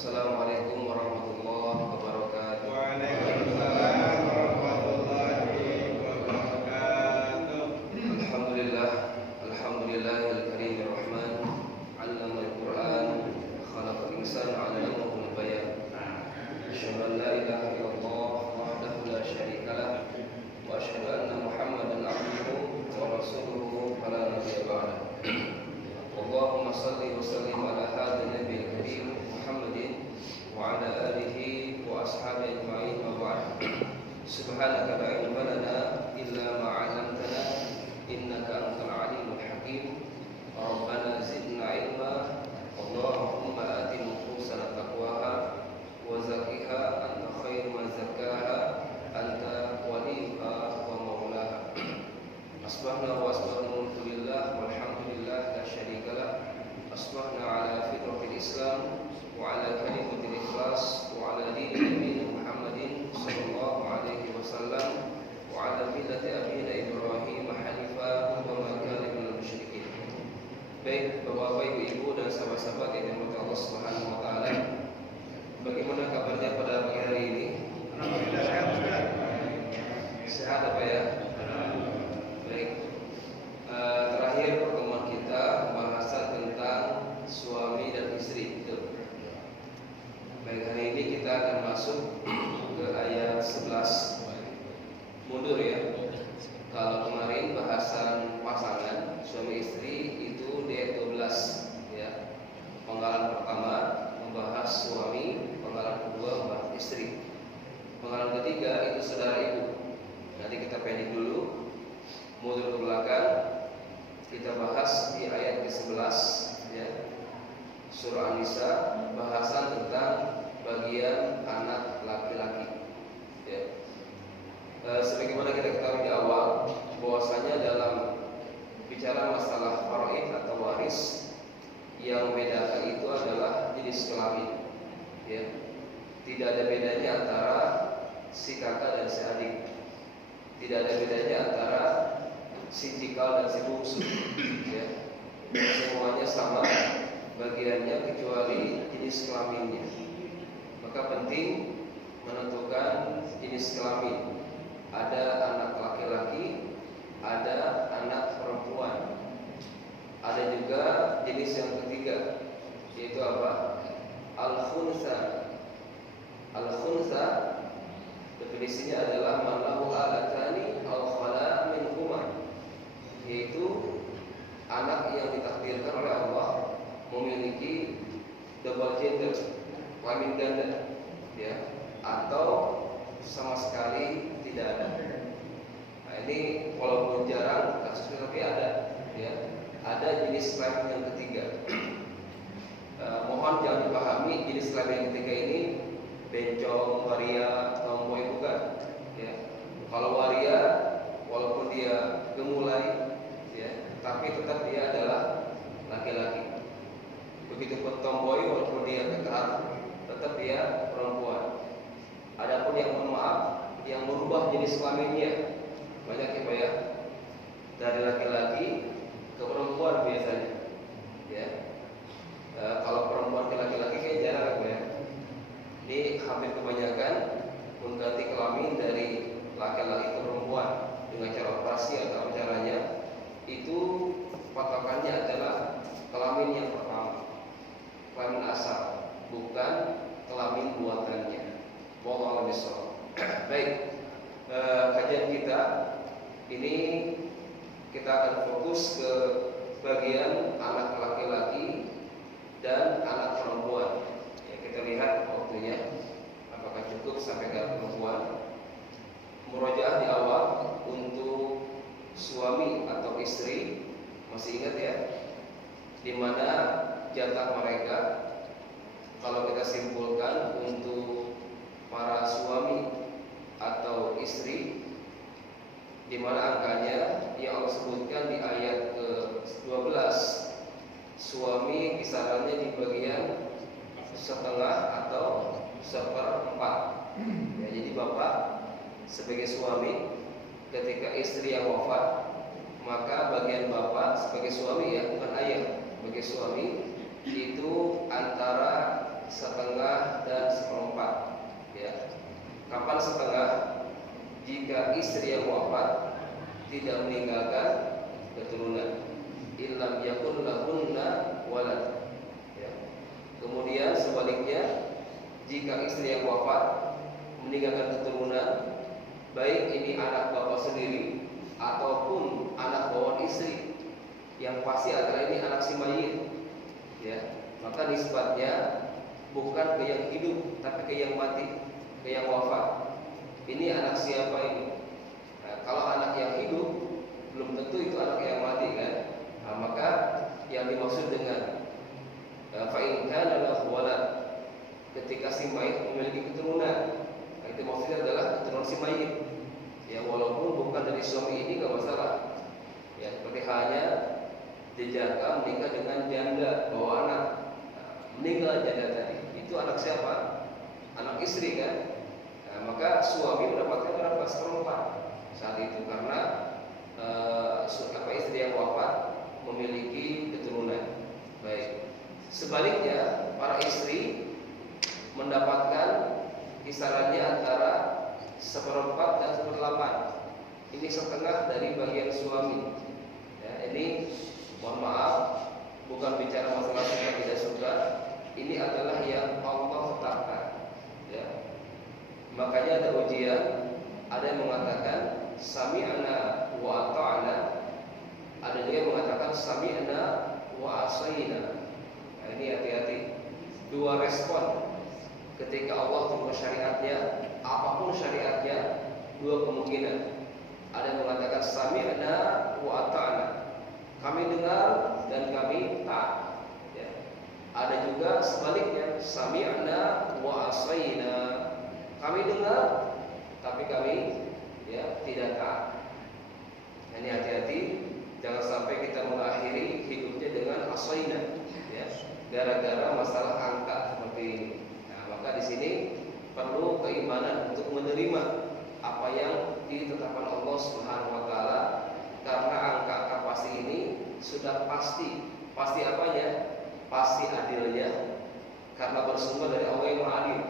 Assalamualaikum warahmatullahi wabarakatuh. Waalaikumsalam warahmatullahi wabarakatuh. Alhamdulillah, alhamdulillahil karimir rahman, 'allamal Qur'an, khalaqal insana 'allamahul bayan. Asyhadu an la ilaha illallah wahdahu la syarika lah wa asyhadu anna Muhammadan 'abduhu wa rasuluhu fala nabiyya ba'dahu. Allahumma shalli wa sallim ala hadzal nabiyil karim Muhammadin wa ala alihi wa ashabihi ajma'in wa ba'd. Subhanaka la ilma lana illa ma 'allamtana innaka antal alimul hakim. Rabbana zidna ilma. Allahumma ati nufusana taqwaha wa zakkiha anta khairu man zakkaha anta waliyuha wa maulaha. Asbahna wa asbahna mulku lillah walhamdulillah la syarika lah. Asbahna ala fitratil Islam wa ala kalimatil ikhlas wa ala dini Nabi Muhammadin sallallahu alaihi wasallam wa ala millati abina Ibrahim hanifa wa ma kana minal musyrikin. Baik Bapak-bapak, Ibu-ibu dan sahabat-sahabat yang dirahmati Allah Subhanahu wa taala. Bagaimana kabarnya pada pagi hari ini? Alhamdulillah sehat Ustaz. Sehat apa ya? Baik. Terakhir pertemuan kita pembahasan tentang suami dan istri. Betul. Baik, hari ini kita akan masuk ke ayat 11. Mundur ya. Kalau kemarin bahasan pasangan suami istri itu di ayat 12 ya. Penggalan pertama membahas suami, penggalan kedua membahas istri. Penggalan ketiga itu saudara ibu. Nanti kita pendek dulu, mundur ke belakang. Kita bahas di ayat ke-11 ya. Surah An-Nisa, bahasan tentang bagian anak laki-laki ya. Sebagaimana kita ketahui di awal, bahwasanya dalam bicara masalah faraid atau waris, yang membedakan itu adalah jenis kelamin ya. Tidak ada bedanya antara si kakak dan si adik. Tidak ada bedanya antara si cikal dan si bungsu ya. Semuanya sama bagiannya kecuali jenis kelaminnya. Maka penting menentukan jenis kelamin. Ada anak laki-laki, ada anak perempuan. Ada juga jenis yang ketiga, yaitu apa? Al-khunsa. Al-khunsa definisinya adalah man lahu alatani aw khala minhuma, yaitu anak yang ditakdirkan oleh Allah memiliki double gender, kelamin ganda ya, atau sama sekali tidak ada. Nah, ini walaupun jarang kasusnya tapi ada ya. Ada jenis kelamin yang ketiga. Mohon jangan dipahami jenis kelamin yang ketiga ini bencong, waria, tomboy, bukan ya. Kalau waria walaupun dia gemulai ya, tapi tetap dia adalah laki-laki. Begitupun tomboy walaupun dia kekar, tetap dia perempuan. Adapun yang mohon maaf, yang merubah jenis kelaminnya banyak ya Pak ya, dari laki-laki ke perempuan biasanya ya. Kalau perempuan ke laki-laki kayak jarang ya Pak ya. Ini hampir kebanyakan mengganti kelamin dari laki-laki ke perempuan dengan cara operasi atau caranya. Itu patokannya adalah kelamin yang pertama, kelamin asal, bukan kelamin buatannya. Wallahu a'lam bishawab. Baik, kajian kita ini kita akan fokus ke bagian anak laki-laki dan anak perempuan. Ya, kita lihat waktunya apakah cukup sampai ke perempuan. Murojaah di awal untuk suami atau istri, masih ingat ya, di mana jatah mereka. Kalau kita simpulkan untuk para suami atau istri, di mana angkanya yang Allah sebutkan di ayat ke-12, suami kisarannya di bagian setengah atau seperempat ya. Jadi bapak sebagai suami, ketika istri yang wafat, maka bagian bapak sebagai suami ya, bukan ayah, sebagai suami itu antara setengah istri yang wafat tidak meninggalkan keturunan, illam yakun lahunna walad. Ya. Kemudian sebaliknya, jika istri yang wafat meninggalkan keturunan, baik ini anak bapak sendiri ataupun anak bawaan istri, yang pasti adalah ini anak si mayit, ya, maka nisbatnya bukan ke yang hidup, tapi ke yang mati, ke yang wafat. Ini anak siapa ini? Nah, kalau anak yang hidup, belum tentu itu anak yang mati kan? Nah, maka yang dimaksud dengan fa'in kana lahu walad, ketika si mayit memiliki keturunan, nah, itu maksudnya adalah keturunan si mayit. Ya, walaupun bukan dari suami ini nggak masalah. Ya, seperti halnya jejaka menikah dengan janda bawa anak. Nah, meninggal janda tadi, itu anak siapa? Anak istri kan? Nah, maka suami mendapatkan berapa? 1/4 saat itu karena istri yang wafat memiliki keturunan. Baik. Sebaliknya, para istri mendapatkan kisarannya antara 1/4 dan 1/8. Ini setengah dari bagian suami. Ya, ini mohon maaf, bukan bicara masalah suka tidak suka. Ini adalah yang Allah tetapkan. Ya. Makanya ada ujian, ada yang mengatakan sami'na wa ata'na, ada juga yang mengatakan sami'na wa asaina. Nah, ini hati-hati. Dua respon ketika Allah turunkan syariatnya, apapun syariatnya, dua kemungkinan. Ada yang mengatakan sami'na wa ata'na, kami dengar dan kami taat. Ya. Ada juga sebaliknya, sami'na wa asaina, kami dengar tapi kami tidak taat. Ini hati-hati, jangan sampai kita mengakhiri hidupnya dengan asaina, ya, gara-gara masalah angka seperti ini. Nah, maka di sini perlu keimanan untuk menerima apa yang ditetapkan Allah Subhanahu wa taala, karena angka-angka pasti ini sudah pasti. Pasti apanya? Pasti adilnya, karena bersumber dari Allah yang Maha Adil.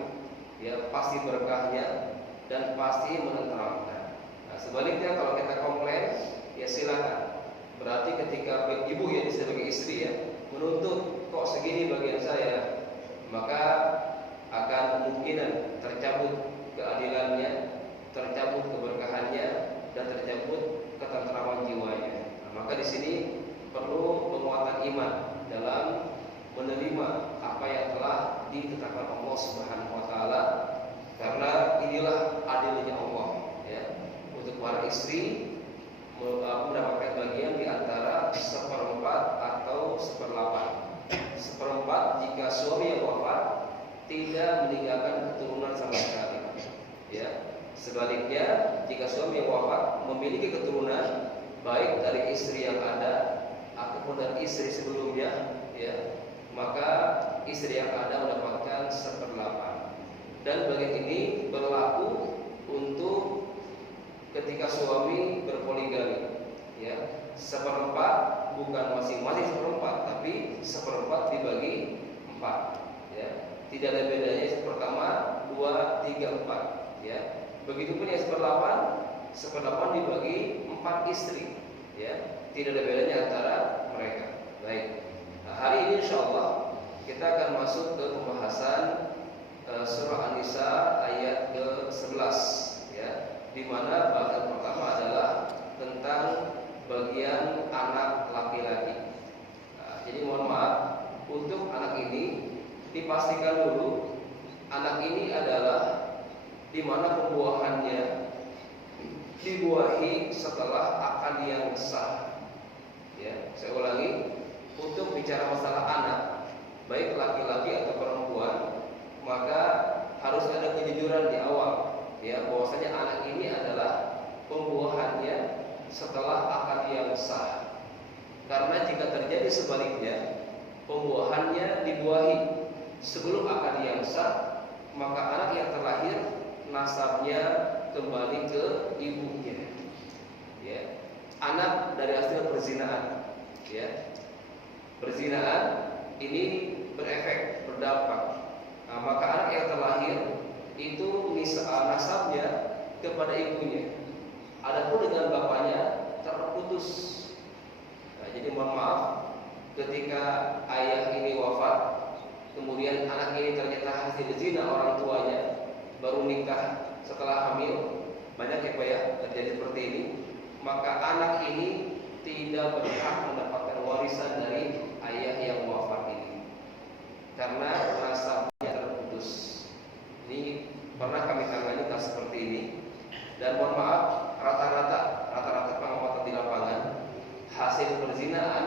Ya, pasti berkahnya dan pasti menenteramkan. Nah, sebaliknya kalau kita komplain, ya silakan. Berarti ketika ibu ya sebagai istri ya menuntut kok segini bagian saya, maka akan kemungkinan tercabut keadilannya, tercabut keberkahannya, dan tercabut ketentraman jiwanya. Nah, maka di sini perlu penguatan iman dalam menerima apa yang telah ditetapkan Allah Subhanahu wa taala, karena inilah adilnya Allah, ya, untuk para istri mendapatkan bagian di antara 1/4 atau 1/8. 1/4 jika suami yang wafat tidak meninggalkan keturunan sama sekali, ya. Sebaliknya, jika suami yang wafat memiliki keturunan baik dari istri yang ada ataupun dari istri sebelumnya, ya, maka istri yang ada mendapatkan 1/8. Dan bagian ini berlaku untuk ketika suami berpoligami, ya. 1/4 bukan masing-masing 1/4, tapi 1/4 dibagi 4, ya. Tidak ada bedanya pertama 2, 3, 4, ya. Begitupun yang 1/8 dibagi 4 istri, ya. Tidak ada bedanya antara mereka. Baik. Nah, hari ini insyaallah kita akan masuk ke pembahasan surah An-Nisa ayat ke-11, ya, di mana bahasan pertama adalah tentang bagian anak laki-laki. Nah, jadi mohon maaf, untuk anak ini dipastikan dulu anak ini adalah di mana pembuahannya dibuahi setelah akad yang sah. Ya, saya ulangi, untuk bicara masalah anak, baik laki-laki atau perempuan, maka harus ada kejujuran di awal, ya, bahwasanya anak ini adalah pembuahannya setelah akad yang sah. Karena jika terjadi sebaliknya, pembuahannya dibuahi sebelum akad yang sah, maka anak yang terlahir nasabnya kembali ke ibunya, ya. Anak dari hasil perzinaan, ya. Perzinaan ini berefek, berdampak. Nah, maka anak yang terlahir itu nasabnya kepada ibunya. Adapun dengan bapaknya terputus. Nah, jadi mohon maaf, ketika ayah ini wafat, kemudian anak ini ternyata hasil zina orang tuanya, baru nikah setelah hamil, banyak ya Pak ya terjadi seperti ini, maka anak ini tidak berhak mendapatkan warisan dari ayah yang wafat ini karena nasabnya terputus. Ini pernah kami tangani kasus seperti ini, dan mohon maaf, rata-rata pengamatan di lapangan hasil perzinaan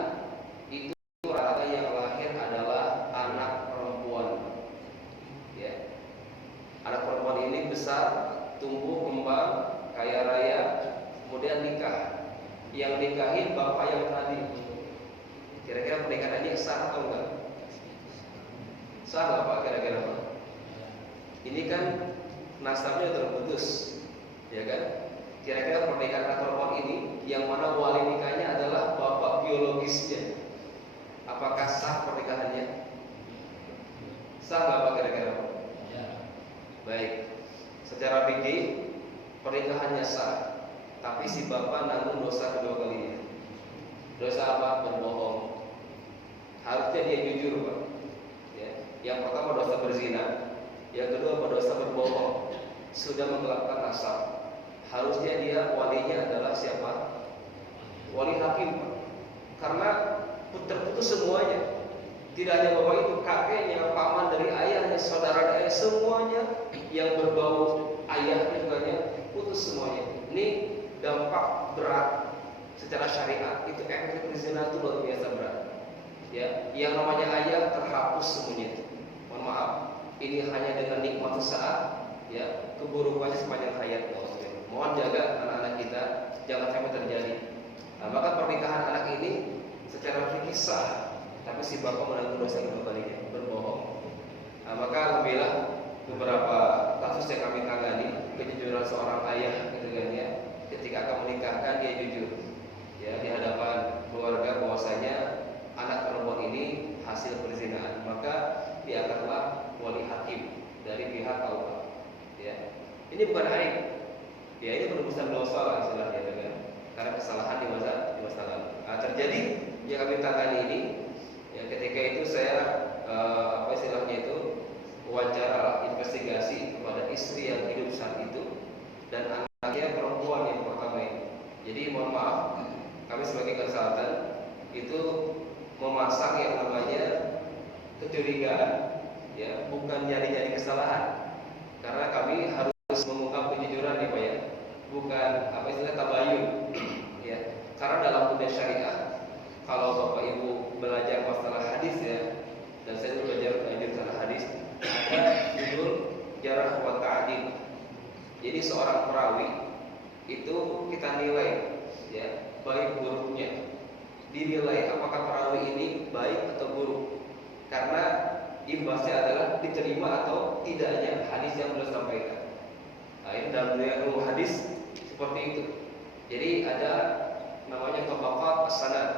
itu rata yang lahir adalah anak perempuan. Ya, anak perempuan ini besar, tumbuh kembang, kaya raya, kemudian nikah. Yang nikahin bapak yang tadi. Kira-kira pernikahannya sah atau enggak? Sah nggak Pak kira-kira Pak? Ini kan nasabnya terputus, ya kan? Kira-kira pernikahan anak perempuan ini yang mana wali nikahnya adalah bapak biologisnya, apakah sah pernikahannya? Sah nggak Pak kira-kira Pak? Baik, secara fikih pernikahannya sah, tapi si bapak nanggung dosa kedua kalinya. Dosa apa? Berbohong. Harusnya dia jujur Pak. Ya. Yang pertama dosa berzina, yang kedua dosa berbohong, sudah menggelapkan nasab. Harusnya dia walinya adalah siapa? Wali hakim Pak. Karena terputus semuanya. Tidak hanya bapak itu, kakeknya, paman dari ayahnya, saudara dari ayah, semuanya yang berbau ayahnya juga putus semuanya. Ini dampak berat secara syariat. Itu efek zina itu luar biasa berat. Ya, yang namanya ayah terhapus semuanya. Mohon maaf, ini hanya dengan nikmat sesaat, ya, keburukannya sepanjang hayat. Mohon jaga anak-anak kita jangan sampai terjadi. Nah, maka pernikahan anak ini secara fikih sah, tapi si bapak menanggung dosa kedua kalinya, berbohong. Nah, maka alhamdulillah beberapa kasus yang kami tangani, kejujuran seorang ayah gitu kan ya, ketika akan menikahkan dia jujur ya di hadapan keluarga bahwasanya anak perempuan ini hasil perzinahan, maka diangkatlah wali hakim dari pihak kaum. Ya, ini bukan aib, ya ini penebusan dosa lah istilahnya kan, karena kesalahan di masa lalu. Nah, terjadi yang kami tangani ini. Ya, ketika itu saya apa istilahnya itu wawancara investigasi kepada istri yang hidup saat itu dan anaknya perempuan yang pertama ini. Jadi mohon maaf, kami sebagai konsultan itu memasang yang namanya kecurigaan, ya, bukan nyari-nyari kesalahan. Karena kami harus mengungkap kejujuran ya Pak ya, bukan apa istilah tabayun. Ya, karena dalam dunia syariah, kalau Bapak Ibu belajar masalah hadis ya, dan saya juga belajar masalah hadis, ada judul jarah wa ta'dil. Jadi seorang perawi itu kita nilai ya baik buruknya, dinilai apakah perawi ini baik atau buruk, karena imbasnya adalah diterima atau tidaknya hadis yang beliau sampaikan. Nah, ini dalam dunia ilmu hadis seperti itu. Jadi ada namanya tabaqat as-sanad,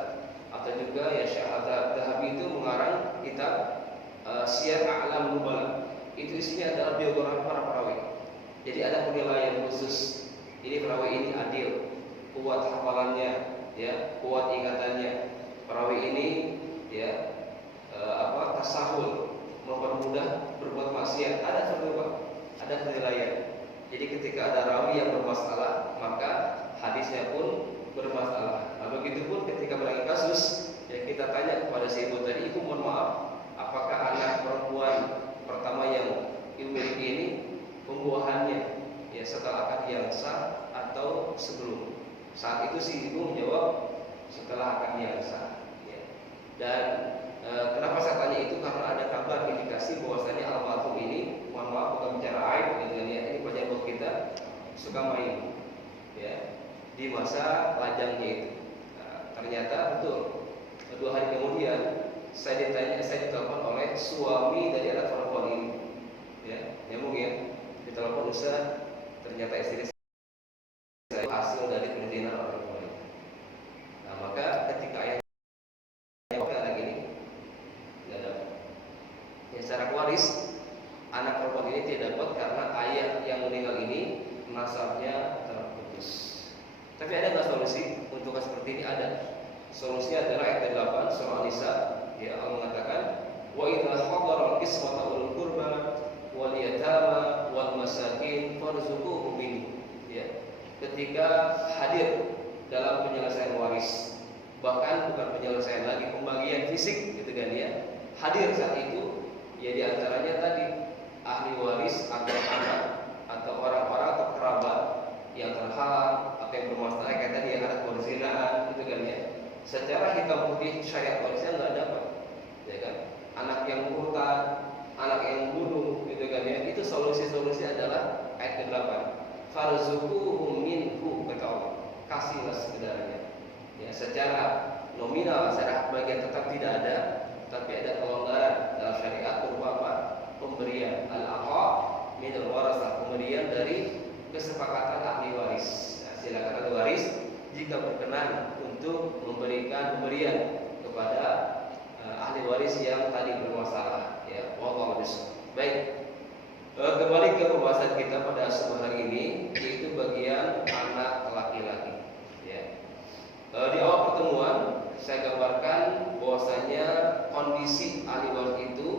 atau juga ya Syekh Al-Dhahabi itu mengarang kitab Syiar A'lam Nubala. Itu isinya adalah biografi para perawi. Jadi ada penilaian khusus. Ini perawi ini adil, kuat hafalannya, ya, kuat ingatannya. Perawi ini ya tasahul, mempermudah berbuat maksiat. Ada semua, ada penilaian. Jadi ketika ada rawi yang bermasalah, maka hadisnya pun bermasalah. Nah, begitupun ketika berlagi kasus, ya kita tanya kepada si ibu tadi, ibu mohon maaf, apakah anak perempuan pertama yang ibu miliki ini pembuahannya ya setelah akad yang sah atau sebelum? Saat itu si ibu menjawab setelah akad yang sah. Ya. Dan kenapa saya tanya itu, karena ada kabar indikasi bahwasanya almarhum ini, mohon maaf bukan bicara aib gitu ya, ini pelajaran buat kita, suka main ya di masa lajangnya itu. Nah, ternyata betul 2 hari kemudian saya ditelepon oleh suami dari anak perempuan ini, ya nyambung ya, ditelepon Ustaz, ternyata istri saya hasil dari perzinahan orang tua. Nah, maka ketika ayah anak ini nggak dapat, ya secara waris anak perempuan ini tidak dapat karena ayah yang meninggal ini nasabnya terputus. Tapi ada nggak solusi untuk kasus seperti ini? Ada. Solusinya adalah ayat 8 surah An-Nisa. Ya, Allah mengatakan, wa idza hadara al-qismata ulul qurba wal yatama wal masakin farzuquhum minhu. Ya. Ketika hadir dalam penyelesaian waris, bahkan bukan penyelesaian lagi, pembagian fisik gitu kan ya. Hadir saat itu ya diantaranya tadi ahli waris atau anak atau orang-orang atau kerabat yang terhalang atau yang bermasalah kayak tadi yang ada perzinaan gitu kan ya. Secara hitam putih syariat warisnya nggak dapat, ya kan? Anak yang murtad, anak yang bunuh gitu kan ya. Itu solusi adalah ayat ke-8. Farzuquhum minhu, kata Allah. Kasihlah sekedarnya. Ya, secara nominal, secara bagian tetap tidak ada, tapi ada kelonggaran dalam syariat berupa apa? Pemberian al-aqa min al-warasah, pemberian dari kesepakatan ahli waris. Nah, silakan ahli waris jika berkenan untuk memberikan pemberian kepada ahli waris yang tadi bermasalah. Ya, wallahu a'lam. Baik. Kembali ke pembahasan kita pada sore hari ini, yaitu bagian anak laki-laki. Ya. Di awal pertemuan saya gambarkan bahwasanya kondisi ahli waris itu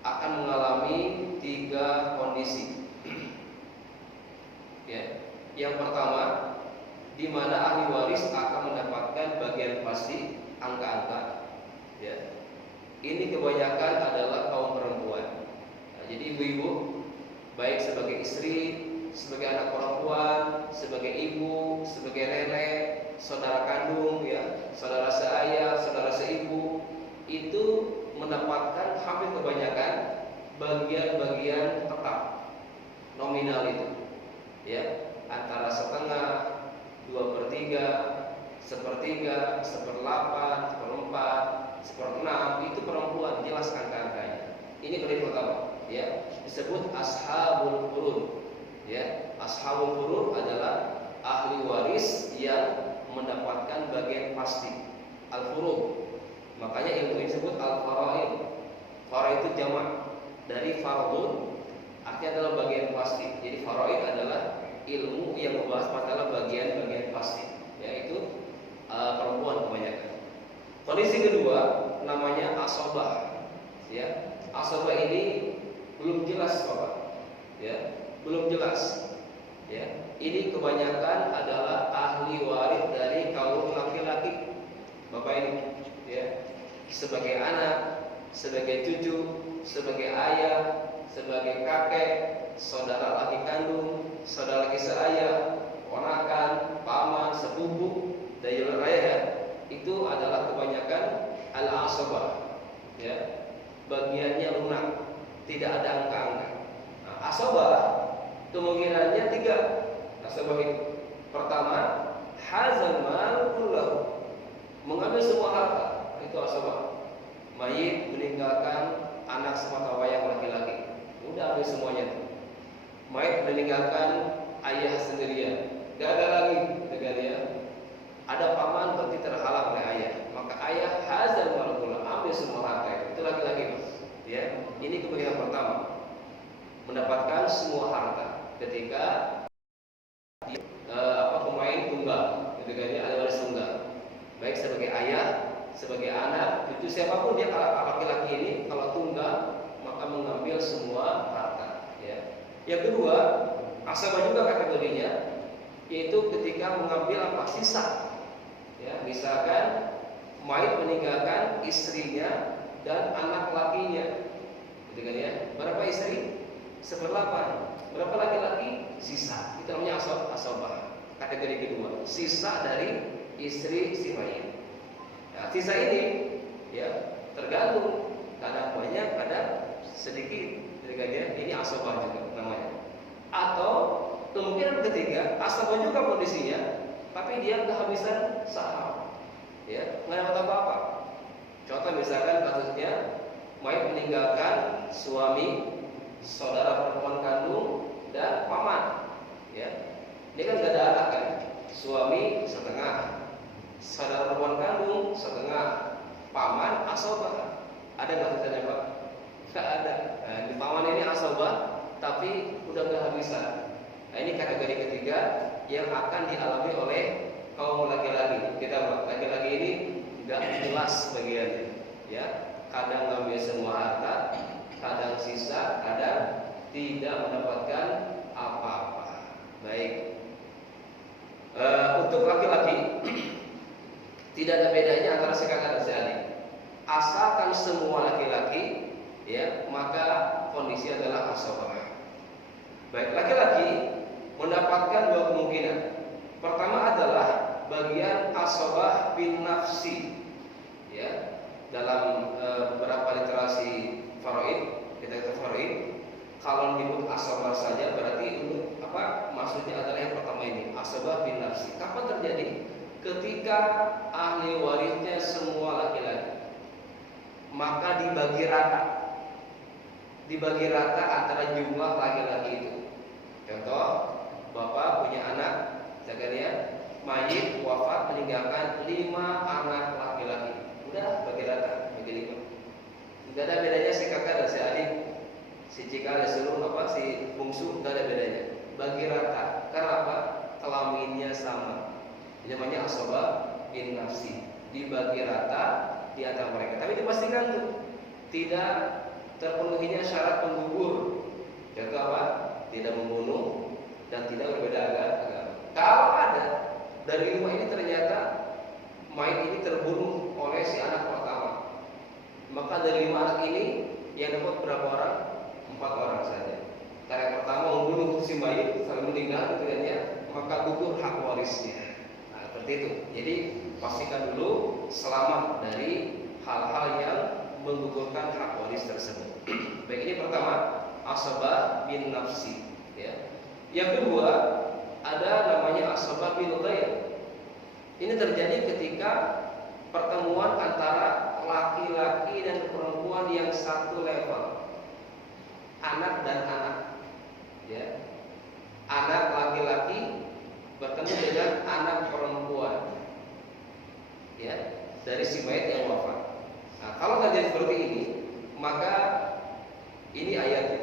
akan mengalami 3 kondisi. Ya. Yang pertama, di mana ahli waris akan mendapatkan bagian pasti angka-angka. Ya. Ini kebanyakan adalah kaum perempuan. Jadi ibu-ibu, baik sebagai istri, sebagai anak perempuan, sebagai ibu, sebagai nenek, saudara kandung, ya, saudara seayah, saudara seibu, itu mendapatkan hampir kebanyakan bagian-bagian tetap nominal itu, ya, antara setengah, 2/3, 1/3, 1/8, 1/4, 1/6, itu perempuan, jelas angka-angkanya. Ini kali pertama. Ya, disebut ashabul furud. Ya, ashabul furud adalah ahli waris yang mendapatkan bagian pasti al-furud. Makanya ilmu ini disebut al-faraid. Faraid itu jamak dari fardun, artinya adalah bagian pasti. Jadi faraid adalah ilmu yang membahas masalah bagian-bagian pasti, yaitu perempuan kebanyakan. Kondisi kedua namanya asobah. Ya, asobah ini belum jelas Bapak, ya, belum jelas, ya. Ini kebanyakan adalah ahli waris dari kaum laki-laki, Bapak ini, ya, sebagai anak, sebagai cucu, sebagai ayah, sebagai kakek, saudara laki kandung, saudara laki seayah, ponakan, paman, sepupu, dan yang lainnya, itu adalah kebanyakan al-asabah, ya, bagiannya lunak. Tidak ada angka-angka. Nah, asobah kemungkinannya 3. Asobah itu pertama, hazal mal kullahu, mengambil semua harta, itu asobah. Mayit meninggalkan anak semata wayang laki-laki, udah ambil semuanya. Mayit meninggalkan ayah sendirian, gak ada lagi negara. Ada paman berarti terhalang oleh ayah, maka ayah hazal mal kullahu, ambil semua harta itu laki-laki. Ya, ini kemungkinan pertama, mendapatkan semua harta ketika pemain tunggal, ketika dia ahli waris tunggal, baik sebagai ayah, sebagai anak, itu siapapun dia, kalau laki-laki ini kalau tunggal maka mengambil semua harta. Ya. Yang kedua, asabah juga kategorinya, yaitu ketika mengambil apa sisa. Ya, misalkan mayit meninggalkan istrinya dan anak lakinya, gitu kan ya. Berapa istri? 1/8. Berapa laki-laki? Sisa. Itu namanya asobah. Kategori kedua, sisa dari istri si mayit. Nah, sisa ini ya tergantung, kadang banyak, kadang sedikit, gitu kan ya. Ini asobah juga namanya. Atau kemungkinan ketiga, asobah juga kondisinya, tapi dia kehabisan saham, ya, nggak dapat apa-apa. Contoh misalkan kasusnya mayit meninggalkan suami, saudara perempuan kandung, dan paman. Ya, ini kan gak ada anak kan? Suami setengah, saudara perempuan kandung setengah, paman asobah. Ada nggak ceritanya Pak? Nggak ada. Nah, di paman ini asobah, tapi udah kehabisan. Nah, ini kategori ketiga yang akan dialami oleh kaum laki-laki. Kita laki-laki ini nggak jelas bagiannya, ya. Kadang ngambil semua harta, kadang sisa, kadang tidak mendapatkan apa-apa. Baik. Untuk laki-laki tidak ada bedanya antara si kakak dan si adik. Asalkan semua laki-laki, ya, maka kondisi adalah asobah. Baik, laki-laki mendapatkan dua kemungkinan. Pertama adalah bagian asobah bin nafsi, ya. Dalam beberapa literasi faraid, kita kata faraid, kalau menyebut asobah saja berarti untuk apa? Maksudnya adalah yang pertama ini, asobah bin nafsi. Kapan terjadi? Ketika ahli warisnya semua laki-laki, maka dibagi rata antara jumlah laki-laki itu. Contoh, bapak punya anak, Zakaria, mayit wafat meninggalkan 5 anak laki-laki. Udah bagi rata, bagi 5. Tidak ada bedanya si kakak dan si adik, si cikal, si sulung, si bungsu, tidak ada bedanya. Bagi rata. Karena apa? Kelaminnya sama. Ini namanya asobah bin nafsi. Dibagi rata di antara mereka. Tapi dipastikan tuh tidak terpenuhinya syarat penggugur. Contoh apa? Tidak membunuh dan tidak berbeda agama. Kalau ada dari 5 ini ternyata mayit ini terbunuh oleh si anak pertama, maka dari 5 anak ini yang dapat berapa orang? 4 orang saja. Karena yang pertama membunuh si mayit sampai meninggal, gitu kan ya, maka gugur hak warisnya. Nah, seperti itu. Jadi pastikan dulu selamat dari hal-hal yang menggugurkan hak waris tersebut. Baik, ini pertama, asabah bin nafsi, ya. Yang kedua, ada namanya asabah bin ghair. Ini terjadi ketika pertemuan antara laki-laki dan perempuan yang satu level, anak dan anak, ya. Anak laki-laki bertemu dengan anak perempuan, ya, dari si mayit yang wafat. Nah, kalau terjadi seperti ini, maka ini ayatnya.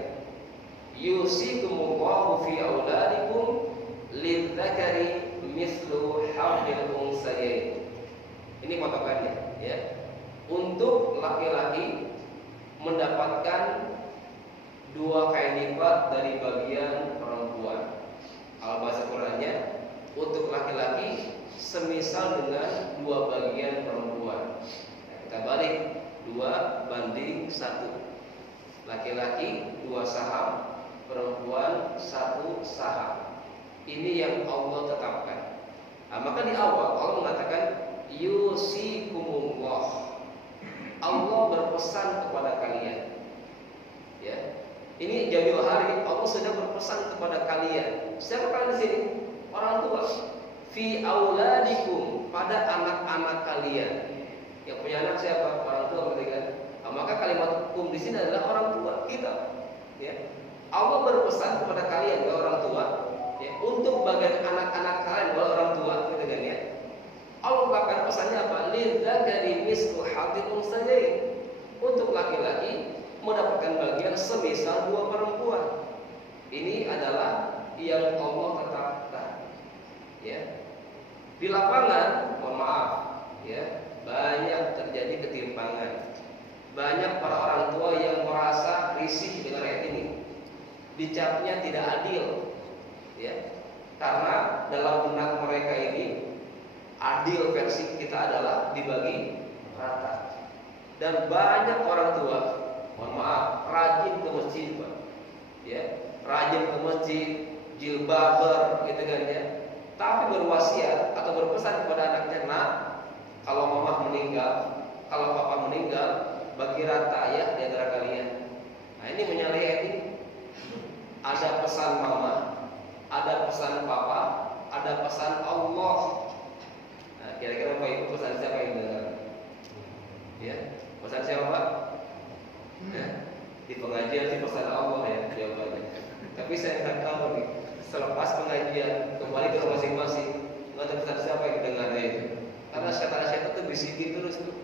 Yusikumullahu fi auladikum lidzakari mislu hadzil unsayain. Ini potongannya, ya. Untuk laki-laki mendapatkan 2 kali lipat dari bagian perempuan. Kalau bahasa Qurannya, untuk laki-laki semisal dengan 2 bagian perempuan. Nah, kita balik 2:1. Laki-laki 2 saham, perempuan 1 saham. Ini yang Allah tetapkan. Nah, maka di awal Allah mengatakan yusikumullah. Allah berpesan kepada kalian. Ya. Ini jauh-jauh hari Allah sudah berpesan kepada kalian. Siapa kalian di sini? Orang tua. Fi auladikum, pada anak-anak kalian. Yang punya anak siapa? Orang tua, berarti kan? Nah, maka kalimat hukum di sini adalah orang tua kita. Ya. Allah berpesan kepada kalian, orang tua, ya, untuk bagian anak-anak kalian, orang tua, gitu kan ya. Allah bahkan pesannya apa? Lidzakari mislu hadzil unsayain. Untuk laki-laki mendapatkan bagian semisal 2 perempuan. Ini adalah yang Allah tetapkan. Ya. Di lapangan, mohon maaf, ya, banyak terjadi ketimpangan. Banyak para orang tua yang merasa risih dengan ayat ini. Dicapnya tidak adil, ya. Karena dalam benak mereka ini adil versi kita adalah dibagi rata. Dan banyak orang tua, mohon maaf, rajin ke masjid, Pak. Ya, rajin ke masjid, jilbaber, gitu kan ya. Tapi berwasiat atau berpesan kepada anaknya, nah, kalau mama meninggal, kalau papa meninggal, bagi rata ya di antara kalian. Nah, ini menyalahi etik. Ada pesan mama, ada pesan papa, ada pesan Allah. Nah, kira-kira Bapak Ibu pesan siapa yang dengar? Ya, pesan siapa Pak? Ya, di pengajian sih pesan Allah ya jawabannya. Tapi saya nggak tahu nih, selepas pengajian kembali ke rumah masing-masing, nggak ada pesan siapa yang dengarnya itu. Karena syaitan itu bisikin terus tuh.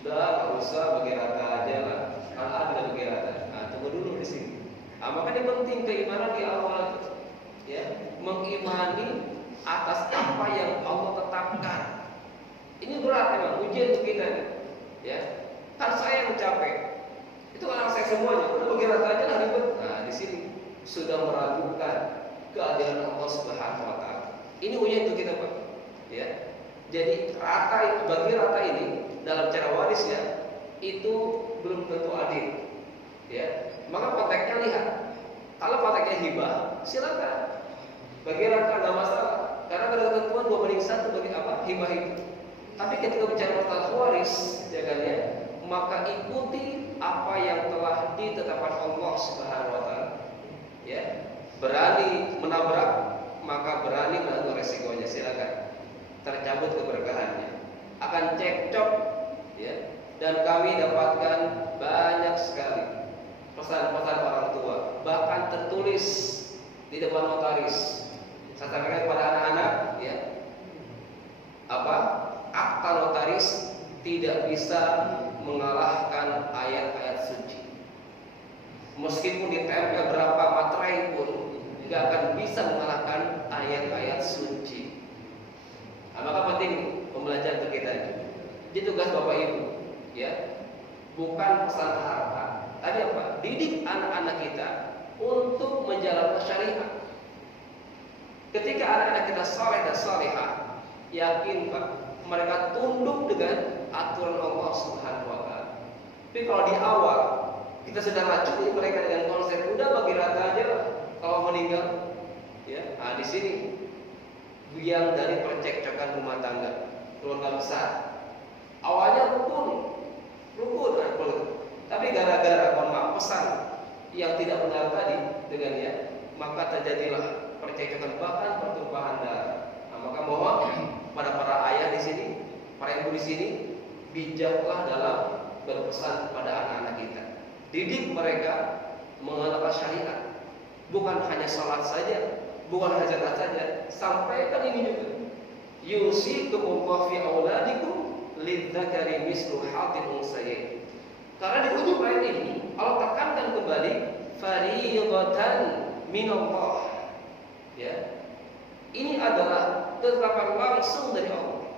Sudah, nggak usah bagi rata aja lah. Kalau tidak bagi rata, nah tunggu dulu di sini. Nah, makanya penting keimanan di awal. ya, mengimani atas apa yang Allah tetapkan. Ini berat memang ujian untuk kita, ya. Kan saya yang capek, itu anak saya semuanya, udah bagi rata aja lah ribet. Nah di sini sudah meragukan keadilan Allah Subhanahu Wa Taala. Ini ujian untuk kita, Pak. Ya, jadi bagi rata ini dalam cara warisnya itu belum tentu adil. Ya, maka konteksnya lihat. Kalau konteksnya hibah, silakan. Bagi rata nggak masalah, karena ada ketentuan 2:1 bagi apa hibah itu. Tapi ketika bicara masalah waris, ya kan ya, maka ikuti apa yang telah ditetapkan Allah Subhanahu Wa Taala. Ya, berani menabrak, maka berani menanggung resikonya. Silakan. Tercabut keberkahannya, akan cekcok, ya. Dan kami dapatkan banyak sekali pesan-pesan orang tua, bahkan tertulis di depan notaris. Saya sampaikan kepada anak-anak, ya, akta notaris tidak bisa mengalahkan ayat-ayat suci. Meskipun ditempel berapa materai pun, nggak akan bisa mengalahkan ayat-ayat suci. Nah, maka penting pembelajaran untuk kita. Jadi tugas Bapak Ibu, ya, bukan pesan harta, tapi apa? Didik anak-anak kita untuk menjalankan syariat. Ketika anak-anak kita saleh dan salehah, yakin Pak, mereka tunduk dengan aturan Allah Subhanahu Wa Taala. Tapi kalau di awal kita sudah racuni mereka dengan konsep udah bagi rata aja lah, kalau meninggal, ya, nah di sini yang dari percekcokan rumah tangga, keluarga besar. Awalnya rukun, tapi gara-gara mohon maaf pesan yang tidak benar tadi dengannya, maka terjadilah percekcokan bahkan pertumpahan darah. Nah, maka mohon pada para ayah di sini, para ibu di sini, bijaklah dalam berpesan kepada anak-anak kita. Didik mereka mengenal syariat, bukan hanya sholat saja, bukan hanya zakat saja. Sampaikan ini juga. Yusikumullahu fi auladikum lidzakari mislu hadzil unsayayn. Karena di ujung ayat ini Allah tekankan kembali fariidatan minallah. Ya. Ini adalah ketetapan langsung dari Allah.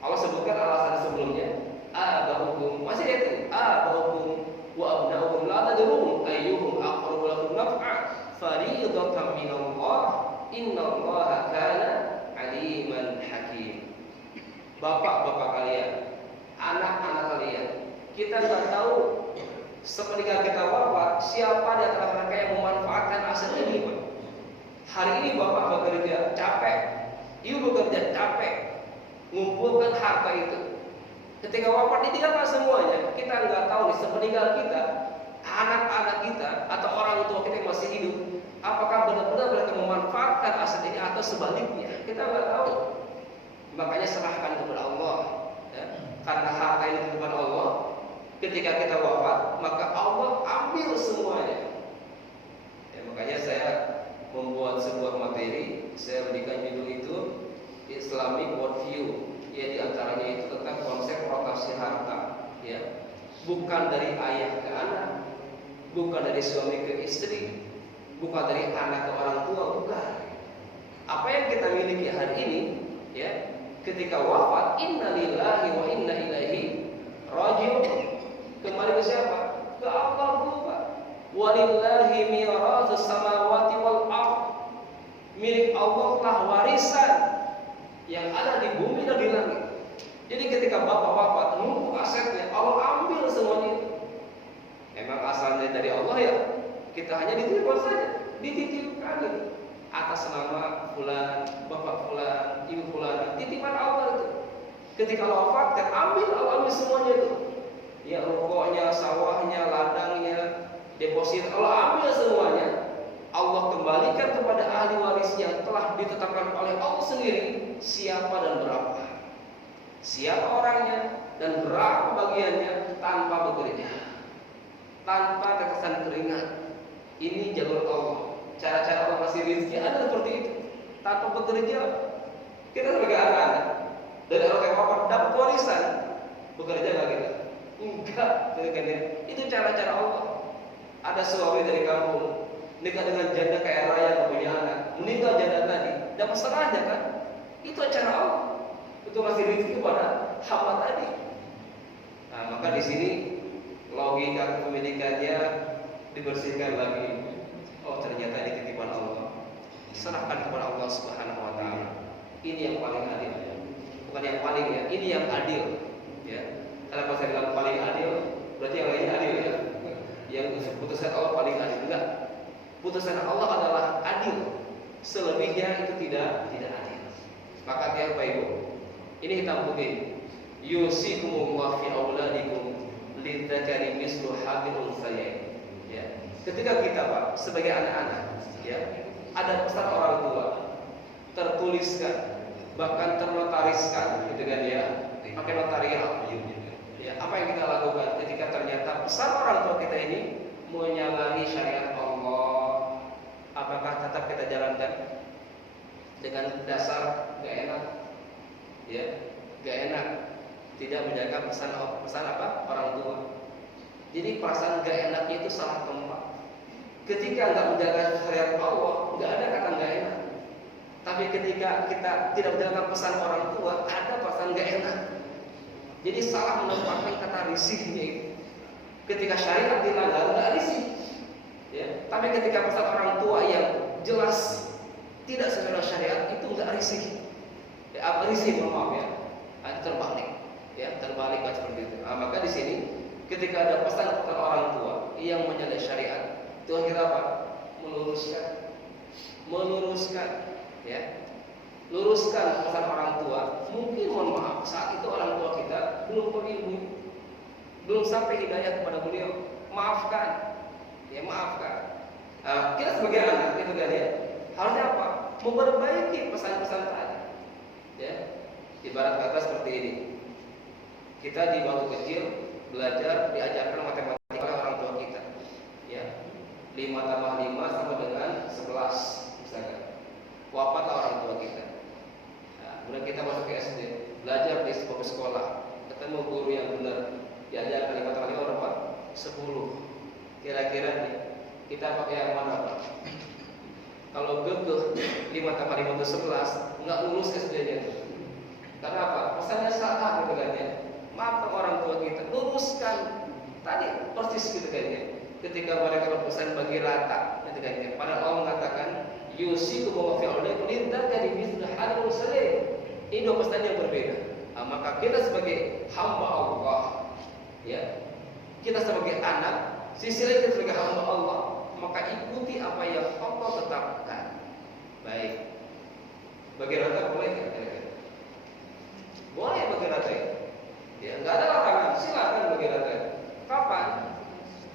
Allah sebutkan alasan sebelumnya, abahukum, masih lihat ini, abahukum wa abnaukum la tadrun ayyuhum aqrabu lakum naf'a fariidatan minallah innallaha kana aliman hakim. Bapak-bapak kalian, anak-anak kalian, kita nggak tahu sepeninggal kita wafat siapa di antara mereka yang memanfaatkan aset ini, Pak. Hari ini bapak bekerja capek, ibu bekerja capek, ngumpulkan harta itu. Ketika wafat ditinggalkan semuanya. Kita nggak tahu nih sepeninggal kita, anak-anak kita atau orang tua kita yang masih hidup, apakah benar-benar mereka memanfaatkan aset ini atau sebaliknya? Kita nggak tahu. Makanya serahkan kepada Allah, ya. Karena harta ini kepada Allah. Ketika kita wafat, maka Allah ambil semuanya. Ya, makanya saya membuat sebuah materi, saya berikan judul itu Islamic Worldview. Ya, diantaranya itu tentang konsep rotasi harta. Ya, bukan dari ayah ke anak, bukan dari suami ke istri, bukan dari anak ke orang tua, bukan. Apa yang kita miliki hari ini, ya, ketika wafat, innalillahi wa inna ilaihi raji'un. Kembali ke siapa? Ke Allah dulu, Pak. Walillahi mirathus samawati wal ardh. Milik Allah lah warisan yang ada di bumi dan di langit. Jadi ketika bapak wafat, numpuk asetnya, Allah ambil semuanya itu. Memang asalnya dari Allah, ya. Kita hanya dititipkan saja, dititipkan itu. Atas nama fulan, bapak fulan, ibu fulan, titipan Allah itu. Ketika Allah wafat, Allah ambil semuanya itu. Ya, rokoknya, sawahnya, ladangnya, deposit, Allah ambil semuanya. Allah kembalikan kepada ahli waris yang telah ditetapkan oleh Allah sendiri siapa dan berapa, siapa orangnya dan berapa bagiannya, tanpa bekerja, tanpa terkesan keringat. Ini jalur Allah. Cara-cara Allah kasih rezeki ada seperti itu, tanpa bekerja. Kita sebagai anak-anak dari orang yang wafat dapat warisan, bekerja nggak kita? Enggak, itu cara-cara Allah. Ada suami dari kampung nikah dengan janda kaya raya yang punya anak, meninggal janda tadi, dapat setengahnya kan? Itu acara Allah untuk ngasih rezeki kepada hamba tadi. Nah, maka di sini logika kepemilikannya dibersihkan lagi. Oh, ternyata ini titipan Allah. Serahkan kepada Allah Subhanahu wa taala. Ini yang paling adil. Bukan yang paling ya, ini yang adil. Ya. Karena kalau saya bilang paling adil, berarti yang lainnya adil ya. Yang putusan Allah paling adil enggak. Putusan Allah adalah adil. Selebihnya itu tidak adil. Maka ya Bapak Ibu, ini hitam putih. Yusikumullah fi auladikum lidzakari mislu hadhil unsayyain. Ya. Ketika kita Pak sebagai anak-anak, ya, ada pesan orang tua tertuliskan, bahkan ternotariskan gitu kan ya, pakai notarial. Ya, apa yang kita lakukan ketika ternyata pesan orang tua kita ini menyalahi syariat Allah, apakah tetap kita jalankan dengan dasar gak enak? Ya, gak enak, tidak menjaga pesan apa orang tua. Jadi perasaan gak enaknya itu salah tempat. Ketika nggak menjaga syariat Allah, nggak ada kata nggak enak. Tapi ketika kita tidak menjalankan pesan orang tua, ada perasaan nggak enak. Jadi salah menempatkan kata risihnya itu. Ketika syariat dilanggar, nggak risih. Ya. Tapi ketika pesan orang tua yang jelas tidak sesuai dengan syariat, itu nggak risih. Ya, apa risih? Maaf ya, terbalik. Ya, terbalik seperti itu. Nah, maka di sini ketika ada pesan orang tua yang menyalahi syariat, Tuhan kita apa? Meluruskan, ya, luruskan pesan orang tua. Mungkin mohon maaf saat itu orang tua kita belum berilmu, belum sampai hidayah kepada beliau. Maafkan, ya maafkan. Kita sebagai anak itu kan ya, harusnya apa? Memperbaiki pesan-pesan tadi. Ya, ibarat kata seperti ini. Kita di waktu kecil belajar diajarkan matematika oleh orang tua kita. Ya. 5 tambah 5 sama dengan 11 misalnya. Wafatlah orang tua kita. Nah, kemudian kita masuk ke SD, belajar di sebuah sekolah, ketemu guru yang benar, diajarkan 5 tambah 5 berapa? 10. Kira-kira nih, kita pakai yang mana Pak? Kalau gege 5 tambah 5 itu 11, nggak lulus SD-nya. Karena apa? Pesannya salah gitu kan ya. Maaf orang tua kita, luruskan tadi persis gitu kan ya. Ketika mereka berpesan bagi rata, gitu kan ya. Padahal Allah mengatakan yusikum fi auladikum lidzakari mithlu hadhil unsayyain. Ini dua pesan yang berbeda. Nah, maka kita sebagai hamba Allah, ya, kita sebagai anak, sisi lain kita sebagai hamba Allah, maka ikuti apa yang Allah tetapkan. Baik. Bagi rata boleh nggak? Boleh bagi rata ya. Ya, nggak ada larangan, silakan bagi rata. Kapan?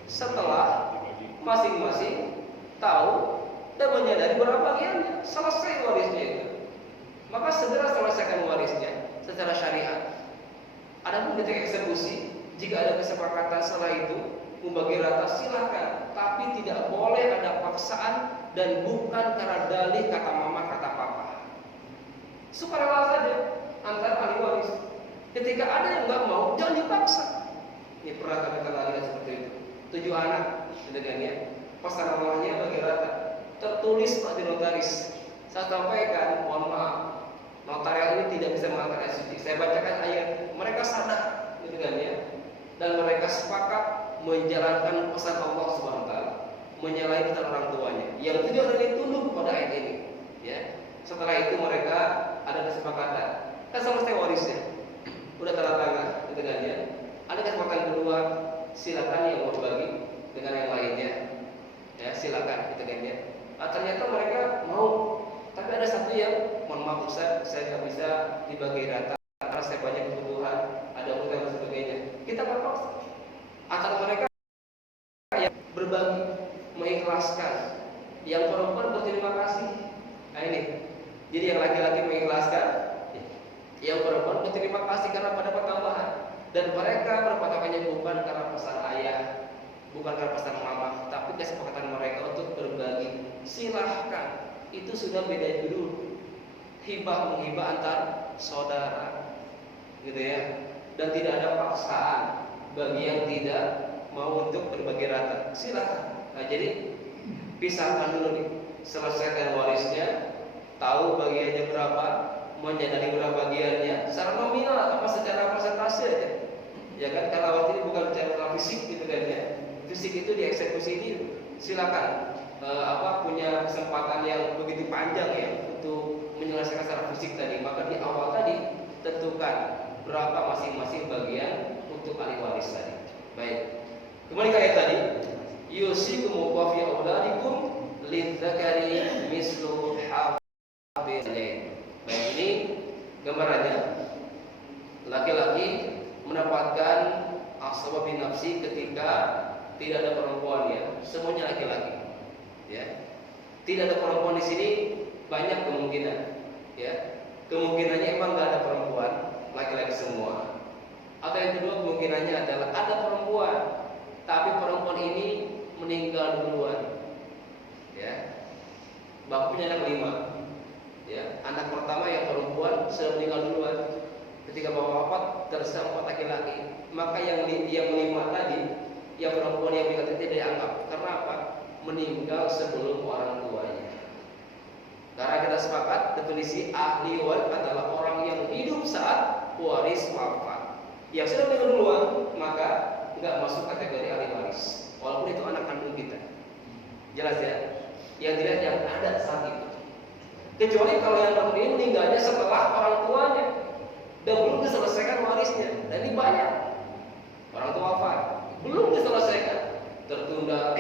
Setelah masing-masing tahu dan menyadari berapa bagiannya, selesai warisnya itu. Maka segera selesaikan warisnya secara syariat. Adapun ketika eksekusi, jika ada kesepakatan setelah itu membagi rata silakan, tapi tidak boleh ada paksaan dan bukan karena dalih kata mama kata papa. Sukarela saja antara ahli waris. Ketika ada yang nggak mau, jangan dipaksa. Ini pernah kami kenalkan seperti itu. 7 anak, sedengannya, pesan rumahnya bagi rata, tertulis Pak di notaris. Saya sampaikan, mohon maaf, notarial ini tidak bisa mengangkat SUC. Saya bacakan ayat, mereka sadar, gitu kan ya, dan mereka sepakat menjalankan pesan Allah Subhanahu Wa Taala, menyalahi pesan orang tuanya. Yang tidak ada yang tunduk pada ayat ini. Ya, setelah itu mereka ada kesepakatan, kan selesai warisnya, udah tanda tangan, gitu kan ya. Ada kesepakatan kedua. Silakan yang mau berbagi dengan yang lainnya, ya silakan gitu kan ya. Ternyata mereka mau, tapi ada satu yang mohon maaf Ustaz, saya nggak bisa dibagi rata karena saya banyak kebutuhan, ada utang dan sebagainya. Kita berpaksa. Antara mereka yang berbagi, mengikhlaskan, yang perempuan berterima kasih. Nah ini, jadi yang laki-laki mengikhlaskan, yang perempuan berterima kasih karena mendapat tambahan. Dan mereka berpatokannya bukan karena pesan ayah, bukan karena pesan mama, tapi kesepakatan mereka untuk berbagi. Silahkan, itu sudah beda judul. Hibah menghibah antar saudara, gitu ya. Dan tidak ada paksaan bagi yang tidak mau untuk berbagi rata. Silahkan. Nah, jadi pisahkan dulu nih, selesaikan warisnya, tahu bagiannya berapa, menyadari berapa bagiannya, secara nominal apa secara persentase aja. Ya kan, karena waktu ini bukan bicara fisik gitu kan ya. Fisik itu dieksekusi ini silakan punya kesempatan yang begitu panjang ya untuk menyelesaikan secara fisik tadi. Maka di awal tadi tentukan berapa masing-masing bagian untuk ahli waris tadi. Baik. Kembali ke ayat tadi, yusikumullahu fi auladikum lidzakari mislu hadzil unsayayn. Baik, ini gambarannya laki-laki mendapatkan asbab bin nafsi ketika tidak ada perempuan ya, semuanya laki-laki. Ya. Tidak ada perempuan di sini banyak kemungkinan. Ya. Kemungkinannya emang nggak ada perempuan, laki-laki semua. Atau yang kedua kemungkinannya adalah ada perempuan, tapi perempuan ini meninggal duluan. Ya. Bapaknya anak 5. Ya, anak pertama yang perempuan sudah meninggal duluan. Ketika bapak wafat tersisa 4 laki-laki, maka yang 5 tadi, yang perempuan yang meninggal tidak dianggap. Karena apa? Meninggal sebelum orang tuanya. Karena kita sepakat definisi ahli waris adalah orang yang hidup saat waris wafat. Yang sudah meninggal duluan maka nggak masuk kategori ahli waris, walaupun itu anak kandung kita. Jelas ya? Yang dilihat yang ada saat itu. Kecuali kalau yang ini meninggalnya setelah orang tuanya dan belum diselesaikan warisnya. Dan ini banyak orang tua wafat belum diselesaikan, tertunda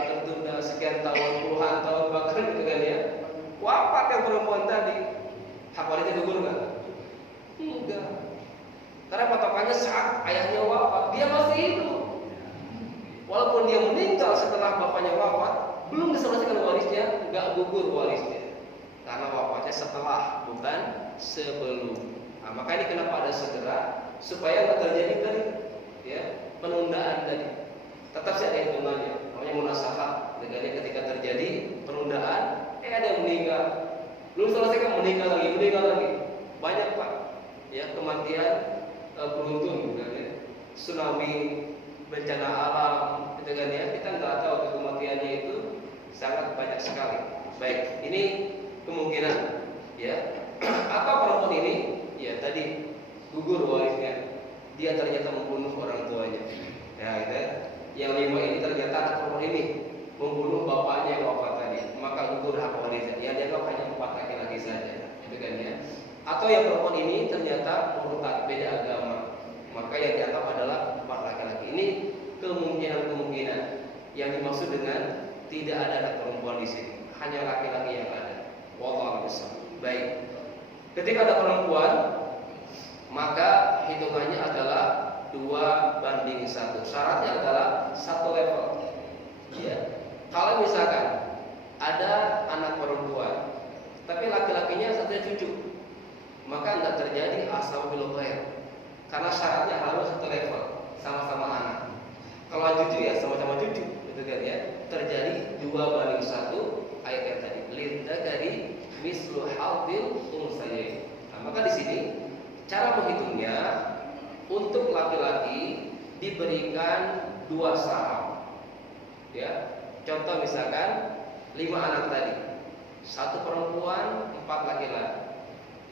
sekian tahun, puluhan tahun bahkan gitu kan ya. Wafat yang perempuan tadi, hak warisnya gugur nggak? Enggak. Karena patokannya saat ayahnya wafat, dia masih hidup. Walaupun dia meninggal setelah bapaknya wafat, belum diselesaikan warisnya, nggak gugur warisnya. Karena wafatnya setelah, bukan sebelum. Nah, maka ini kenapa ada segera supaya nggak terjadi tadi, ya, penundaan tadi. Tetap sih ada hitungannya, namanya munasahah. Dengannya ketika terjadi penundaan, ada yang meninggal, belum selesaikan meninggal lagi. Banyak pak, ya kematian beruntun, kan ya, tsunami, bencana alam, gitu kan ya. Kita nggak tahu kematiannya itu sangat banyak sekali. Baik, ini kemungkinan, ya. Atau perempuan ini, ya tadi gugur warisnya, dia ternyata membunuh orang tuanya. Ya, gitu ya. Yang 5 ini ternyata anak perempuan ini membunuh bapaknya yang wafat tadi, maka gugur hak warisnya. Ya dianggap hanya 4 laki-laki saja, gitu kan ya. Atau yang perempuan ini ternyata murtad, beda agama, maka yang dianggap adalah 4 laki-laki. Ini kemungkinan yang dimaksud dengan tidak ada anak perempuan di sini, hanya laki-laki yang ada. Wallahu a'lam. Baik. Ketika ada perempuan, maka hitungannya adalah 2:1. Syaratnya adalah 1 level. Ya. Kalau misalkan ada anak perempuan, tapi laki-lakinya satunya cucu, maka nggak terjadi ashabul ghair. Karena syaratnya harus 1 level, sama-sama anak. Kalau cucu ya sama-sama cucu, gitu kan ya. Terjadi 2:1 ayat yang tadi. Lidzakari mislu hadzil unsayayn. Nah, maka di sini cara menghitungnya untuk laki-laki diberikan 2 saham. Ya. Contoh misalkan 5 anak tadi, 1 perempuan, 4 laki-laki.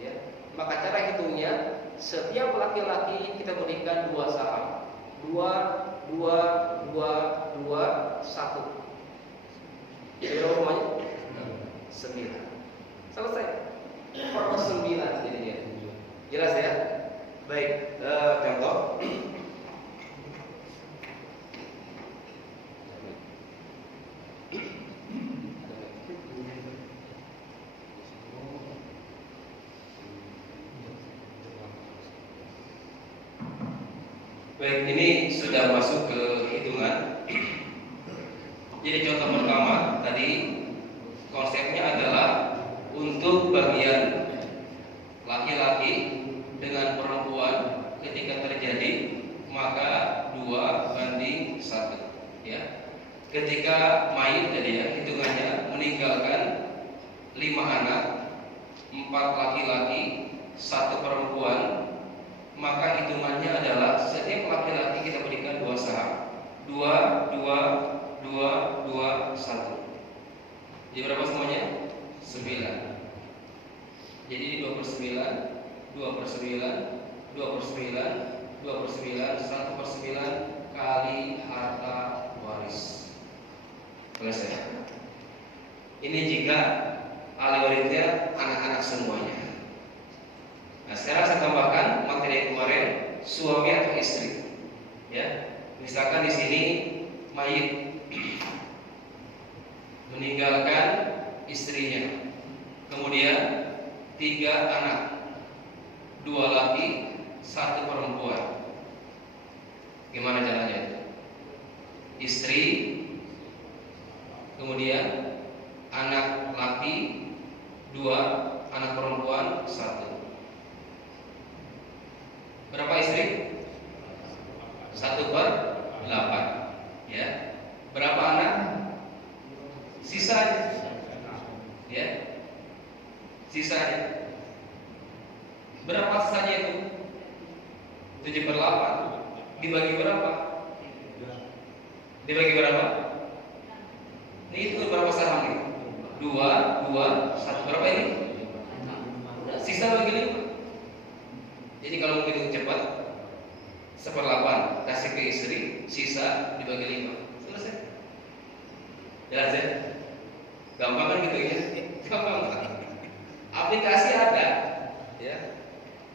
Ya. Maka cara hitungnya setiap laki-laki kita berikan 2 saham. 2, 1. Jadi berapa semuanya? 9. Selesai. Per 9 jadinya. Jelas ya? Baik, contoh. Baik, ini sudah masuk ke hitungan. Jadi contoh pertama tadi konsepnya adalah untuk bagian laki-laki dengan perempuan ketika terjadi maka 2:1. Ya. Ketika mayit tadi ya hitungannya meninggalkan 5 anak, 4 laki-laki, 1 perempuan, maka hitungannya adalah setiap laki-laki kita berikan 2 saham. 2, 1. Jadi berapa semuanya? 9. Jadi 2/9, 2/9, 2/9, 2/9, 1/9 kali harta waris. Selesai. Ini jika ahli warisnya anak-anak semuanya. Nah, sekarang saya tambahkan materi kemarin, suami atau istri. Ya, misalkan di sini mayit meninggalkan istrinya, kemudian 3 anak, 2 laki, 1 perempuan. Gimana caranya? Istri, kemudian anak laki 2, anak perempuan 1. Berapa istri? 1/8. Ya. Berapa anak? Sisanya. Ya. Sisanya. Berapa sisanya itu? 7/8. Dibagi berapa? Dibagi berapa? Ini itu berapa saham nih? 2, 2, 1. Berapa ini? Sisa bagi 5. Jadi kalau mau hitung cepat, 1/8 kasih ke istri, sisa dibagi 5. Selesai. Jelas ya? Gampang kan gitu ya? Gampang. Aplikasi ada, ya.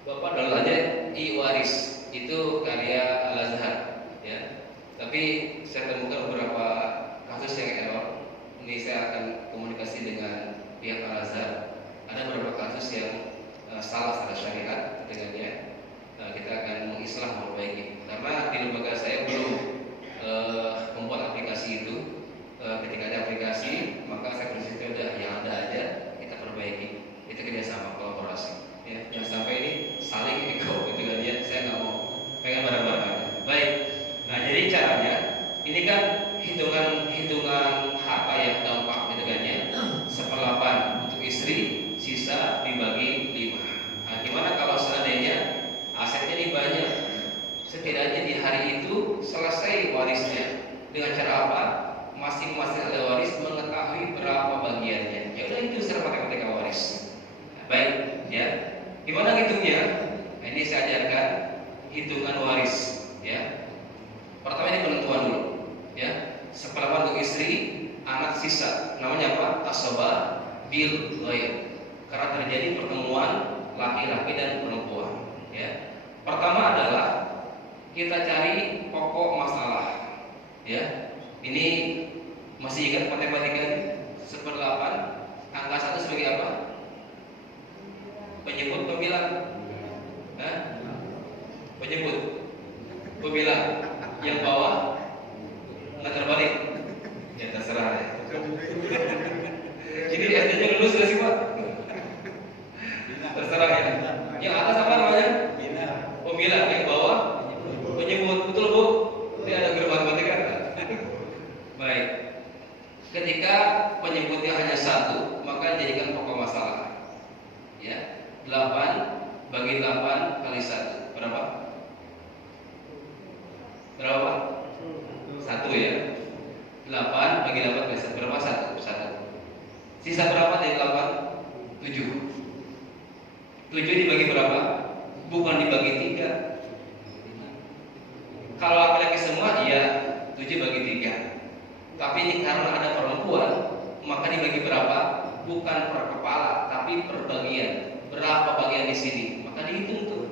Bapak download aja e-waris, itu karya Al-Azhar, ya. Tapi saya temukan beberapa kasus yang error. Ini saya akan komunikasi dengan pihak Al-Azhar. Ada beberapa kasus yang salah secara syariat, ketiganya kita akan mengislah, memperbaiki. Karena di lembaga saya belum membuat aplikasi itu. Ketika ada aplikasi, maka saya berpikir udah yang ada aja kita perbaiki. Itu kerjasama, kolaborasi. Ya, yang sampai ini saling ego, gitu kan ya. Saya nggak mau pengen bareng-bareng. Baik. Nah, jadi caranya ini kan hitungan harta yang gampang, gitu kan ya. 1/8 untuk istri, sisa dibagi 5. Nah, gimana kalau seandainya asetnya ini banyak? Setidaknya di hari itu selesai warisnya. Dengan cara apa? Masing-masing ahli waris mengetahui berapa bagiannya. Ya udah, itu secara matematika waris. Baik, ya. Gimana hitungnya? Nah, ini saya ajarkan hitungan waris, ya. Pertama ini penentuan dulu, ya. 1/8 untuk istri, anak sisa. Namanya apa? Asoba bil ghair. Karena terjadi pertemuan laki-laki dan perempuan, ya. Pertama adalah kita cari pokok masalah, ya. Ini masih ingat matematika ini? 1/8 angka 1 sebagai apa? Penyebut pembilang. Penyebut pembilang. Yang bawah nggak terbalik. Ya terserah ya. Jadi SD-nya lulus nggak sih Pak? Terserah ya. Yang atas apa namanya? Pembilang. Yang bawah penyebut. Betul Bu? Ini ada guru matematika. Baik. Ketika penyebutnya hanya 1, maka jadikan pokok masalah. Ya. 8 bagi 8 kali 1 berapa? Berapa? 1 ya. 8 bagi 8 kali 1 berapa? 1. Sisa berapa dari 8? 7. 7 dibagi berapa? Bukan dibagi 3. Kalau laki-laki semua, ya 7 bagi 3. Tapi ini karena ada perempuan, maka dibagi berapa? Bukan per kepala, tapi per bagian. Berapa bagian di sini? Maka dihitung tuh.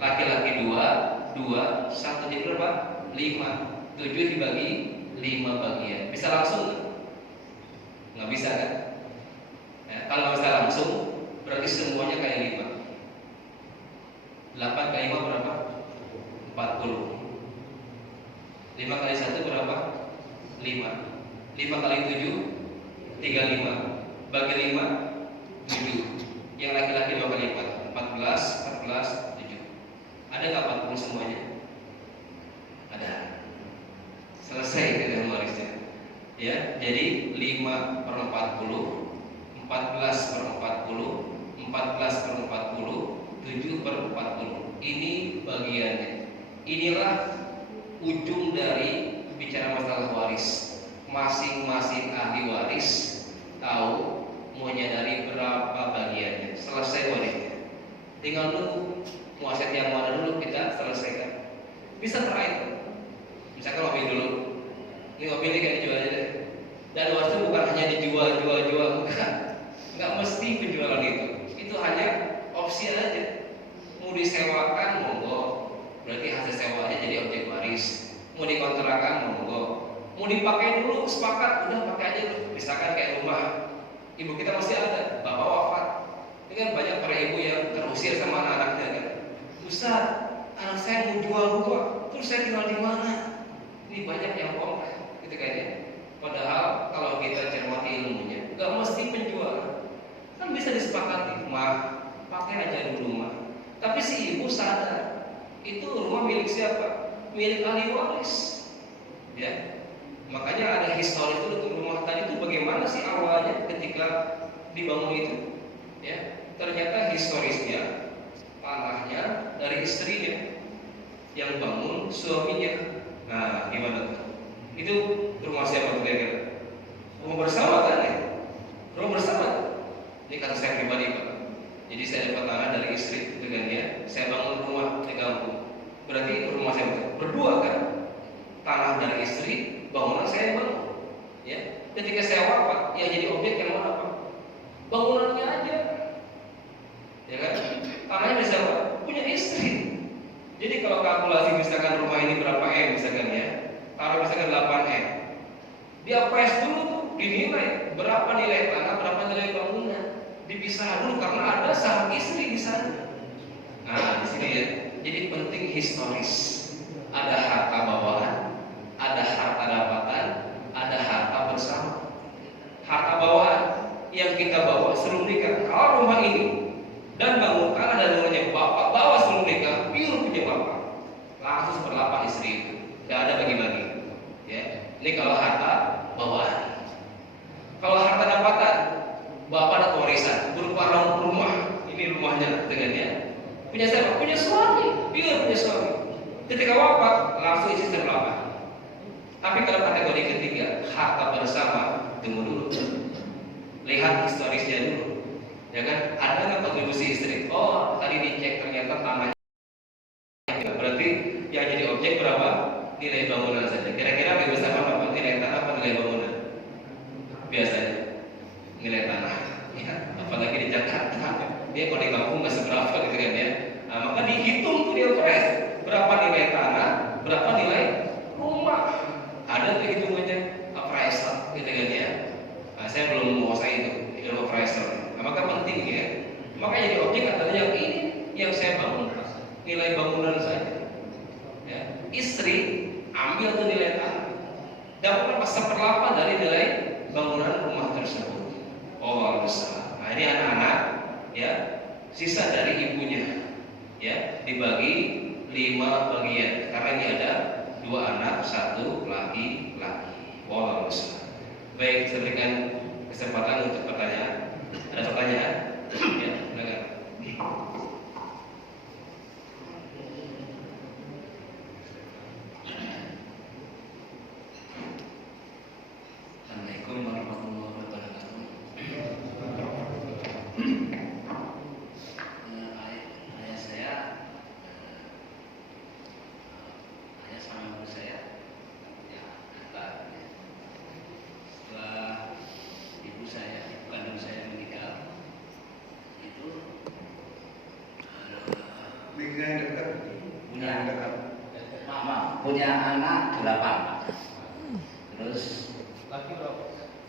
Laki-laki 2, 2, 1 jadi berapa? 5. 7 dibagi 5 bagian. Bisa langsung? Nggak bisa kan? Nah, kalau nggak bisa langsung, berarti semuanya kali 5. 8 kali 5 berapa? 40. 5 kali 1 berapa? 5. 5 kali 7 35. Bagi 5 7. Yang laki-laki 2 kali 4 14, 14, 7. Ada nggak 40 semuanya? Ada. Selesai dengan warisnya. Ya, jadi 5/40, 14/40, 14/40, 7/40. Ini bagiannya. Inilah ujung dari bicara masalah waris. Masing-masing ahli waris tahu tinggal nunggu mau aset yang mana dulu kita selesaikan. Bisa terakhir, misalkan mobil dulu, ini mobil ini kayak dijual aja deh. Dan waktu itu bukan hanya dijual, bukan, nggak mesti penjualan itu hanya opsi aja. Mau disewakan monggo, berarti hasil sewanya jadi objek waris. Mau dikontrakan monggo, mau dipakai dulu sepakat, udah pakai aja dulu. Misalkan kayak rumah ibu kita masih ada, bapak wafat, ini kan banyak para ibu yang terusir sama anak-anaknya kan. Ustaz, anak saya mau jual rumah, terus saya tinggal di mana? Ini banyak yang komplain, gitu kan ya. Padahal kalau kita cermati ilmunya, nggak mesti penjualan, kan bisa disepakati, mah pakai aja dulu mah. Tapi si ibu sadar, itu rumah milik siapa? Milik ahli waris, ya. Makanya ada historis itu untuk rumah tadi itu bagaimana sih awalnya ketika dibangun itu, ya. Ternyata historisnya tanahnya dari istrinya yang bangun suaminya. Nah, gimana tuh? Itu rumah siapa tuh kira-kira? Rumah bersama kan ya? Rumah bersama. Ini kata saya pribadi Pak. Jadi saya dapat tanah dari istri dengan dia, saya bangun rumah di kampung. Berarti rumah saya berdua kan? Tanah dari istri, bangunan saya yang bangun. Ya. Ketika saya wafat, yang jadi objek yang mana Pak? Bangunannya aja. Ya kan? Tanahnya bisa apa? Punya istri. Jadi kalau kalkulasi misalkan rumah ini berapa M misalkan ya, taruh misalkan 8 M, dia price dulu tuh dinilai berapa nilai tanah, berapa nilai bangunan, dipisah dulu karena ada saham istri di sana. Nah di sini ya, jadi penting historis. Ada harta bawaan, ada harta dapatan, ada harta bersama. Harta bawaan yang kita bawa sebelum nikah, kalau rumah ini dan bangun tanah dan rumahnya bapak bawa sebelum nikah, biru punya bapak, langsung seperlapak istri itu, tidak ada bagi-bagi. Ya, ini kalau harta bawaan. Kalau harta dapatan, bapak dapat warisan berupa rumah, ini rumahnya dengan dia. Punya siapa? Punya suami, biru punya suami. Ketika wafat, langsung isi seperlapak. Tapi kalau kategori ketiga, harta bersama, tunggu dulu, lihat historisnya dulu. Ya kan, ada nggak kontribusi istri? Oh, tadi dicek ternyata tanahnya. Berarti yang jadi objek berapa? Nilai bangunan saja. Kira-kira bebas apa nilai tanah apa nilai bangunan? Biasanya nilai tanah. Ya, apalagi di Jakarta, dia kalau di kampung nggak seberapa gitu kan ya. Nah, maka dihitung tuh dia fresh. Berapa nilai tanah, berapa nilai rumah? Ada tuh hitungannya appraisal gitu kan ya. Nah, saya belum menguasai itu ilmu appraisal. Nah, maka penting ya. Maka jadi objek adalah yang ini yang saya bangun, nilai bangunan saja. Ya. Istri ambil tuh nilai tanah, dapat seperlapan dari nilai bangunan rumah tersebut. Oh besar. Nah ini anak-anak ya, sisa dari ibunya ya dibagi 5 bagian karena ini ada 2 anak, 1 laki-laki. Wow besar. Baik, saya berikan kesempatan untuk pertanyaan. Ada pertanyaan? Ya, silakan. Assalamualaikum warahmatullahi wabarakatuh. Ayah saya, ayah sama ibu saya, ya, setelah ibu kandung saya meninggal, itu punya anak 8, terus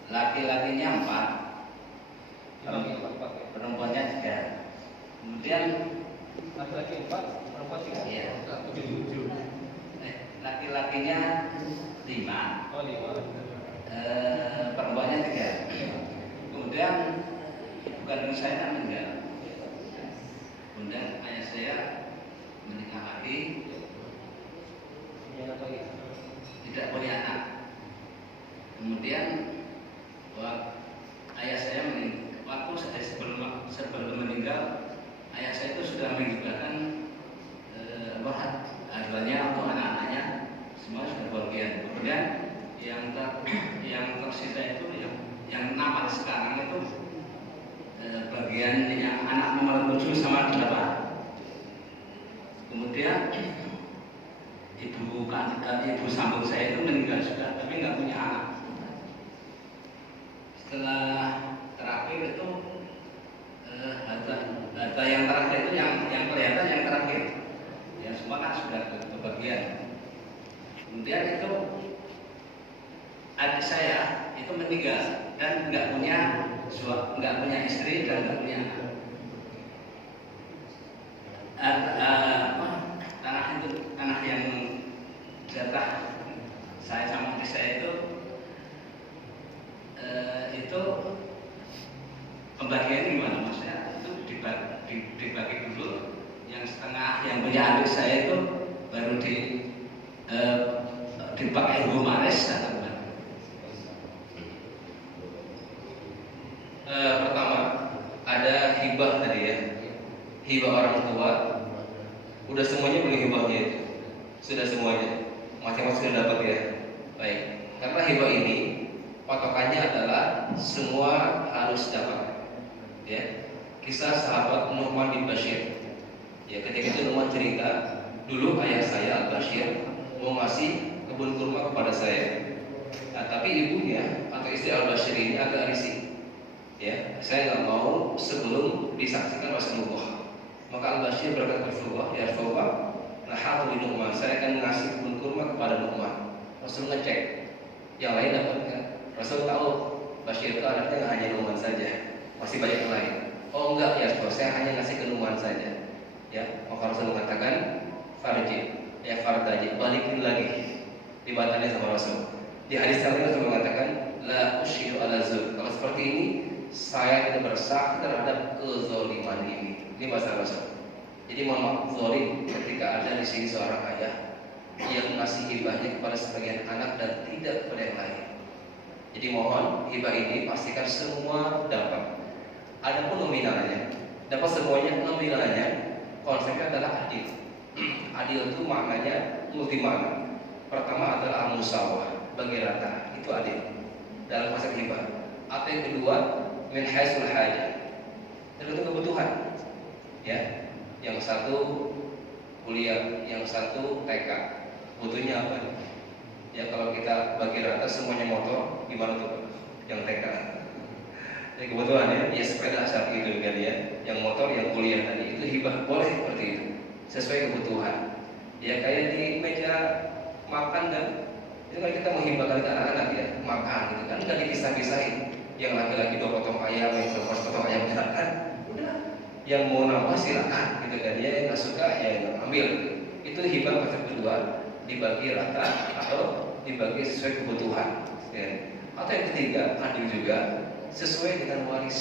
laki-lakinya 4, perempuannya 3. Kemudian laki-laki 4, perempuan 3. Iya. Laki-lakinya 5. Oh 5. Perempuannya 3. Kemudian ibu kandung saya meninggal. Kemudian ayah saya menikah lagi, tidak punya anak. Kemudian ayah saya waktu saya sebelum meninggal, ayah saya itu sudah meninggalkan hartanya untuk anak-anaknya semua sudah bagian. Kemudian yang tersisa itu yang nampak sekarang itu bagian yang anak nomor 7 sama 8. Kemudian ibu sambung saya itu meninggal juga, tapi nggak punya anak. Setelah terakhir itu harta yang terakhir itu yang kelihatan yang terakhir, ya semua kan sudah kebagian. Kemudian itu adik saya itu meninggal dan nggak punya istri dan nggak punya anak. Tanah yang jatah saya sama istri saya itu pembagian gimana maksudnya? Itu dibagi dulu, yang setengah yang punya adik saya itu baru dipakai humaris atau gimana? Pertama ada hibah tadi ya, hibah orang tua. Udah semuanya beli hibahnya itu, sudah semuanya, masing-masing sudah dapat ya. Baik, karena hibah ini patokannya adalah semua harus dapat. Ya, kisah sahabat Nu'man bin Bashir. Ya, ketika itu Nu'man cerita, dulu ayah saya Bashir mau ngasih kebun kurma kepada saya. Nah, tapi ibunya atau istri Al Bashir ini agak risih. Ya, saya nggak mau sebelum disaksikan Rasulullah. Maka Al-Bashir berkata kepada Rasulullah, ya Rasulullah, nahatu li Nu'man, saya akan ngasih kebun kurma kepada Nu'man. Rasul ngecek, yang lain dapat kan? Rasul tahu Bashir itu anaknya nggak hanya Nu'man saja, masih banyak yang lain. Oh enggak ya Rasul, saya hanya ngasih ke Nu'man saja. Ya, maka Rasul mengatakan farji, ya fardaji, balikin lagi, dibatalnya sama Rasul. Di hadis yang lain Rasul mengatakan, la usyiru ala zur. Kalau seperti ini, saya tidak bersaksi terhadap kezaliman ini. Ini bahasa Rasul. Jadi mohon maaf zalim ketika ada di sini seorang ayah yang ngasih hibahnya kepada sebagian anak dan tidak kepada yang lain. Jadi mohon hibah ini pastikan semua dapat. Adapun nominalnya, dapat semuanya nominalnya. Konsepnya adalah adil. Adil itu maknanya multi makna. Pertama adalah musawah, bagi rata, itu adil dalam konsep hibah. Atau yang kedua min haisul hajah, tergantung kebutuhan. Ya, yang satu kuliah, yang satu TK, butuhnya apa? Ya kalau kita bagi rata semuanya motor, gimana tuh? Yang TK, ya kebutuhan ya sepeda saat itu kan ya, yang motor, yang kuliah tadi itu hibah boleh seperti itu, sesuai kebutuhan. Ya kayak di meja makan kan, itu kan kita menghibahkan ke anak-anak ya, makan gitu kan, nggak dipisah-pisahin. Yang laki-laki 2 potong ayam, yang perempuan potong ayam silakan, udah. Yang mau nambah silakan, gitu kan. Dia yang nggak suka ya yang ambil. Itu hibah konsep kedua, dibagi rata atau dibagi sesuai kebutuhan. Ya. Atau yang ketiga, adil juga sesuai dengan waris.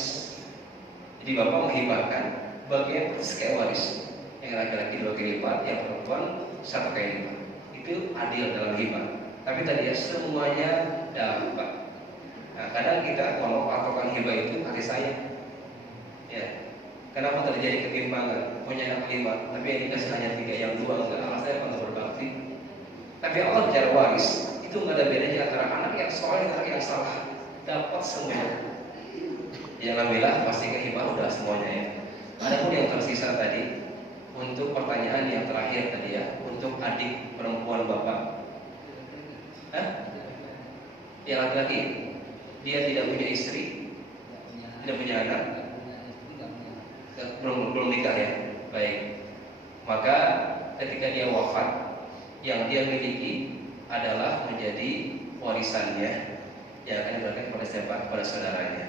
Jadi bapak menghibahkan bagian kayak waris. Yang laki-laki 2 kali lipat, yang perempuan 1 kali lipat. Itu adil dalam hibah. Tapi tadi ya semuanya dapat. Nah, kadang kita kalau patokan hibah itu kasih sayang. Ya. Kenapa terjadi ketimpangan? Punya anak 5, tapi yang dikasih hanya 3, yang 2 enggak. Alasannya apa? Berbakti. Tapi Allah bicara waris, itu nggak ada bedanya antara anak yang soleh dan anak yang salah. Dapat semua. Yang alhamdulillah pasti hibah udah semuanya ya. Adapun yang tersisa tadi untuk pertanyaan yang terakhir tadi ya, untuk adik perempuan bapak. Yang laki-laki, dia tidak punya istri, tidak punya anak, belum nikah ya. Baik. Maka ketika dia wafat, yang dia miliki adalah menjadi warisannya yang akan diberikan kepada siapa? Kepada saudaranya.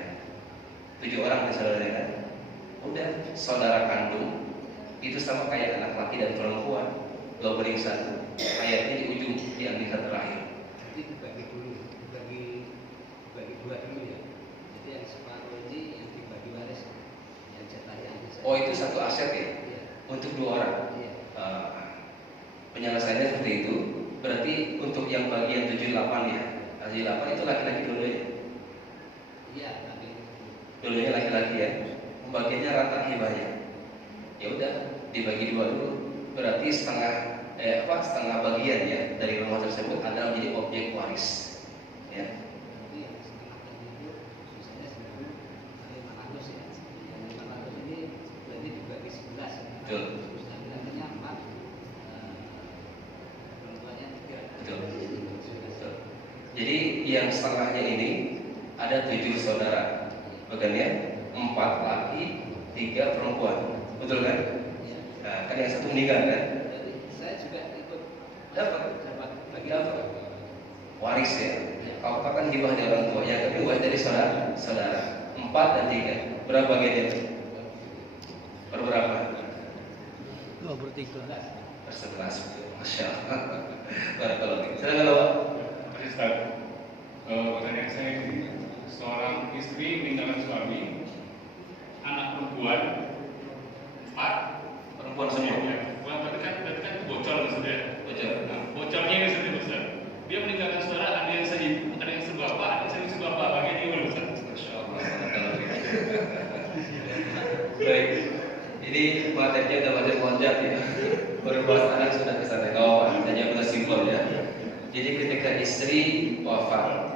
7 orang saudaranya kan? Udah, saudara kandung itu sama kayak anak laki dan perempuan, 2 banding 1. Ayatnya di ujung di ayat terakhir. Jadi dibagi dulu, dibagi 2 dulu ya. Jadi yang separuh ini yang dibagi waris, yang jatahnya. Oh itu satu aset ya? Iya. Untuk 2 orang. Iya. Penyelesaiannya seperti itu. Berarti untuk yang bagian 78 ya, 78 itu laki-laki dulu ya? Iya, tapi Dulunya laki-laki ya. Pembagiannya rata hibahnya. Ya udah, dibagi 2 dulu. Berarti setengah bagian ya dari rumah tersebut adalah menjadi objek waris. Ya. tapi yang setengah tadi itu misalnya 500 ya. Yang 500 ini berarti dibagi 11. Betul. Terus laki-lakinya 4, yang setengahnya ini ada 7 saudara, bukan ya? 4 laki, 3 perempuan, betul kan? Nah, kan yang satu meninggal kan? Jadi saya juga ikut Dapat bagi apa? Waris ya. Kalau kan hibah dari orang tua, yang kedua dari saudara. 4 dan 3. Berapa bagiannya? Berapa? 23. 11. Masya Allah. Barakallahu. Silakan Bapak. Ustaz, pertanyaan saya ini, seorang istri meninggalkan suami, anak perempuan 4, Perempuan semua. perempuan tapi kan bocor maksudnya. Bocor. Nah, bocornya ini seperti Ustaz. Dia meninggalkan saudara, ada yang seibu, ada yang sebapak, ada yang sebapak, bagian ini Ustaz. Masya Allah. Barakallahu. Baik. Ini materinya udah pada loncat ya. Berbahas anak sudah kesana. Oh, hanya udah simpel ya. Jadi ketika istri wafat,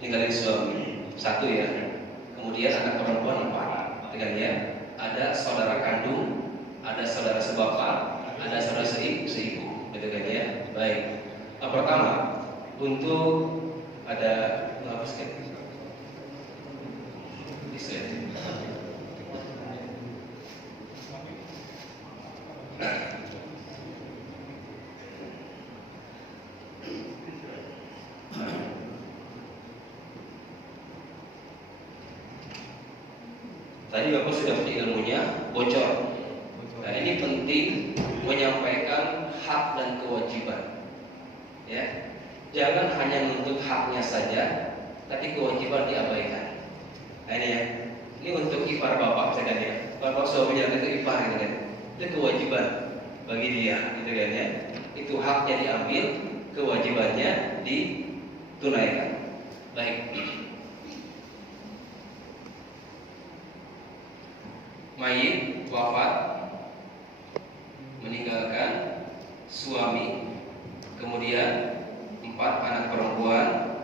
tinggalin suami 1 ya. Kemudian anak perempuan 4. Dengan ya, ada saudara kandung, ada saudara sebapak, ada saudara seibu. Gitu kan ya. Baik. Pertama, untuk ada berapa sekali? Istri. Tadi Bapak sudah punya ilmunya, bocor. Nah, ini penting menyampaikan hak dan kewajiban. Ya, jangan hanya menuntut haknya saja, tapi kewajiban diabaikan. Nah, ini ya, ini untuk ipar bapak misalkan ya, bapak suaminya itu ipar gitu kan, itu kewajiban bagi dia, gitu kan ya. Itu haknya diambil, kewajibannya ditunaikan. Baik. Mayit wafat, meninggalkan suami, kemudian 4 anak perempuan,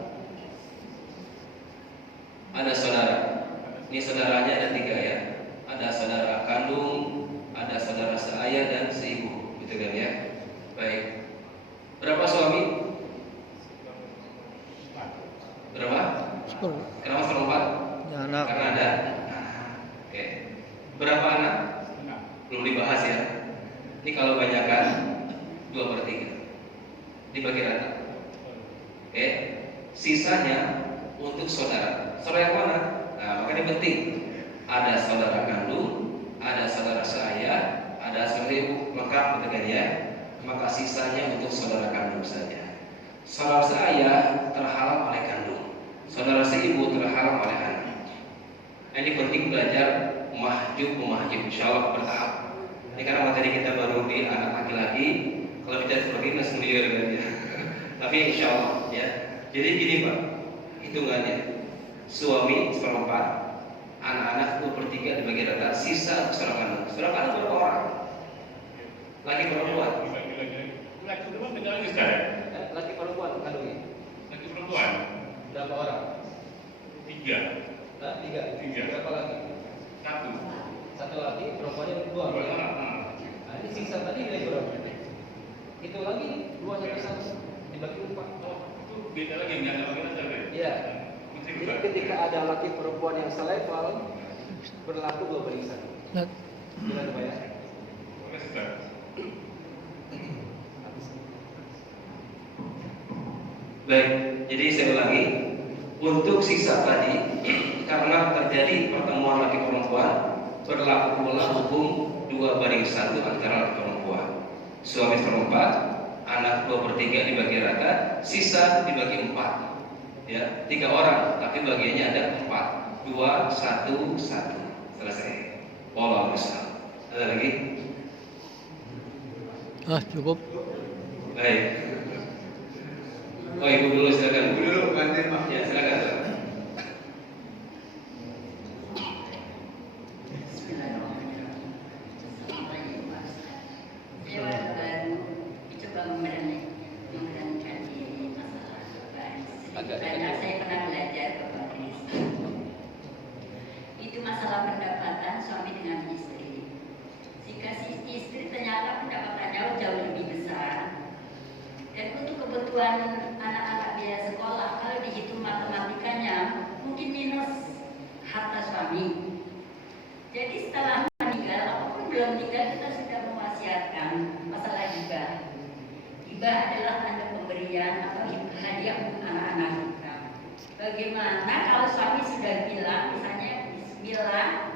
ada saudara. Ini saudaranya ada 3 ya. Ada saudara kandung, ada saudara seayah dan seibu, gitu kan ya. Baik. Berapa suami? Berapa? 10. Kenapa 4? Ya, anak. Karena ada. Oke. Berapa anak? Belum dibahas ya. Ini kalau banyakkan 2/3 dibagi rata. Oke. Sisanya untuk saudara. Saudara yang mana? Nah, makanya penting. Ada saudara kandung, ada saudara seayah, ada saudara ibu. Maka betul ya. Maka sisanya untuk saudara kandung saja. Saudara seayah terhalang oleh kandung. Saudara seibu terhalang oleh anak. Nah, ini penting belajar mahjub, insyaallah bertahap. Ini karena materi kita baru di anak laki-laki. Kalau bicara seperti ini langsung liar kan ya. Tapi insyaallah ya. Jadi gini Pak, hitungannya suami 1/4, anak-anak 2/3 dibagi rata, sisa saudara kandung. Saudara kandung berapa orang? Laki perempuan? Laki perempuan tinggal lagi sekarang. Laki perempuan kandungnya? Laki perempuan Berapa orang? 3. 3. Tiga. Berapa laki? 1. 1 laki, perempuannya 2. Dua. Nah, ini sisa tadi nilai berapa? Itu lagi 2 1 dibagi 4. Oh, itu beda lagi, nggak ada lagi nanti. Iya. Mesti Jadi bukan. ketika ada laki perempuan yang selevel, berlaku 2/1. Nah, Gimana Pak ya? Boleh Ustaz. Baik, jadi saya ulangi. Untuk sisa tadi, karena terjadi pertemuan laki perempuan, berlaku pula hukum 2/1 antara laki perempuan. Suami 1/4, anak 2/3 dibagi rata, sisa dibagi 4. Ya, 3 orang, tapi bagiannya ada 4. 2, 1, 1. Selesai. Wallahu a'lam. Ada lagi? cukup. Baik. Oh, ibu dulu silakan. Ibu dulu, gantiin Pak. Ya, silakan. Karena saya pernah belajar kepada itu masalah pendapatan suami dengan istri. Jika si istri ternyata pendapatannya jauh lebih besar dan untuk kebutuhan anak-anak biaya sekolah, kalau dihitung suami. Jadi setelah meninggal, apapun belum meninggal kita sudah mewasiatkan masalah hibah. Hibah adalah tanda pemberian atau hadiah untuk anak-anak kita. Bagaimana kalau suami sudah bilang, misalnya Bismillah,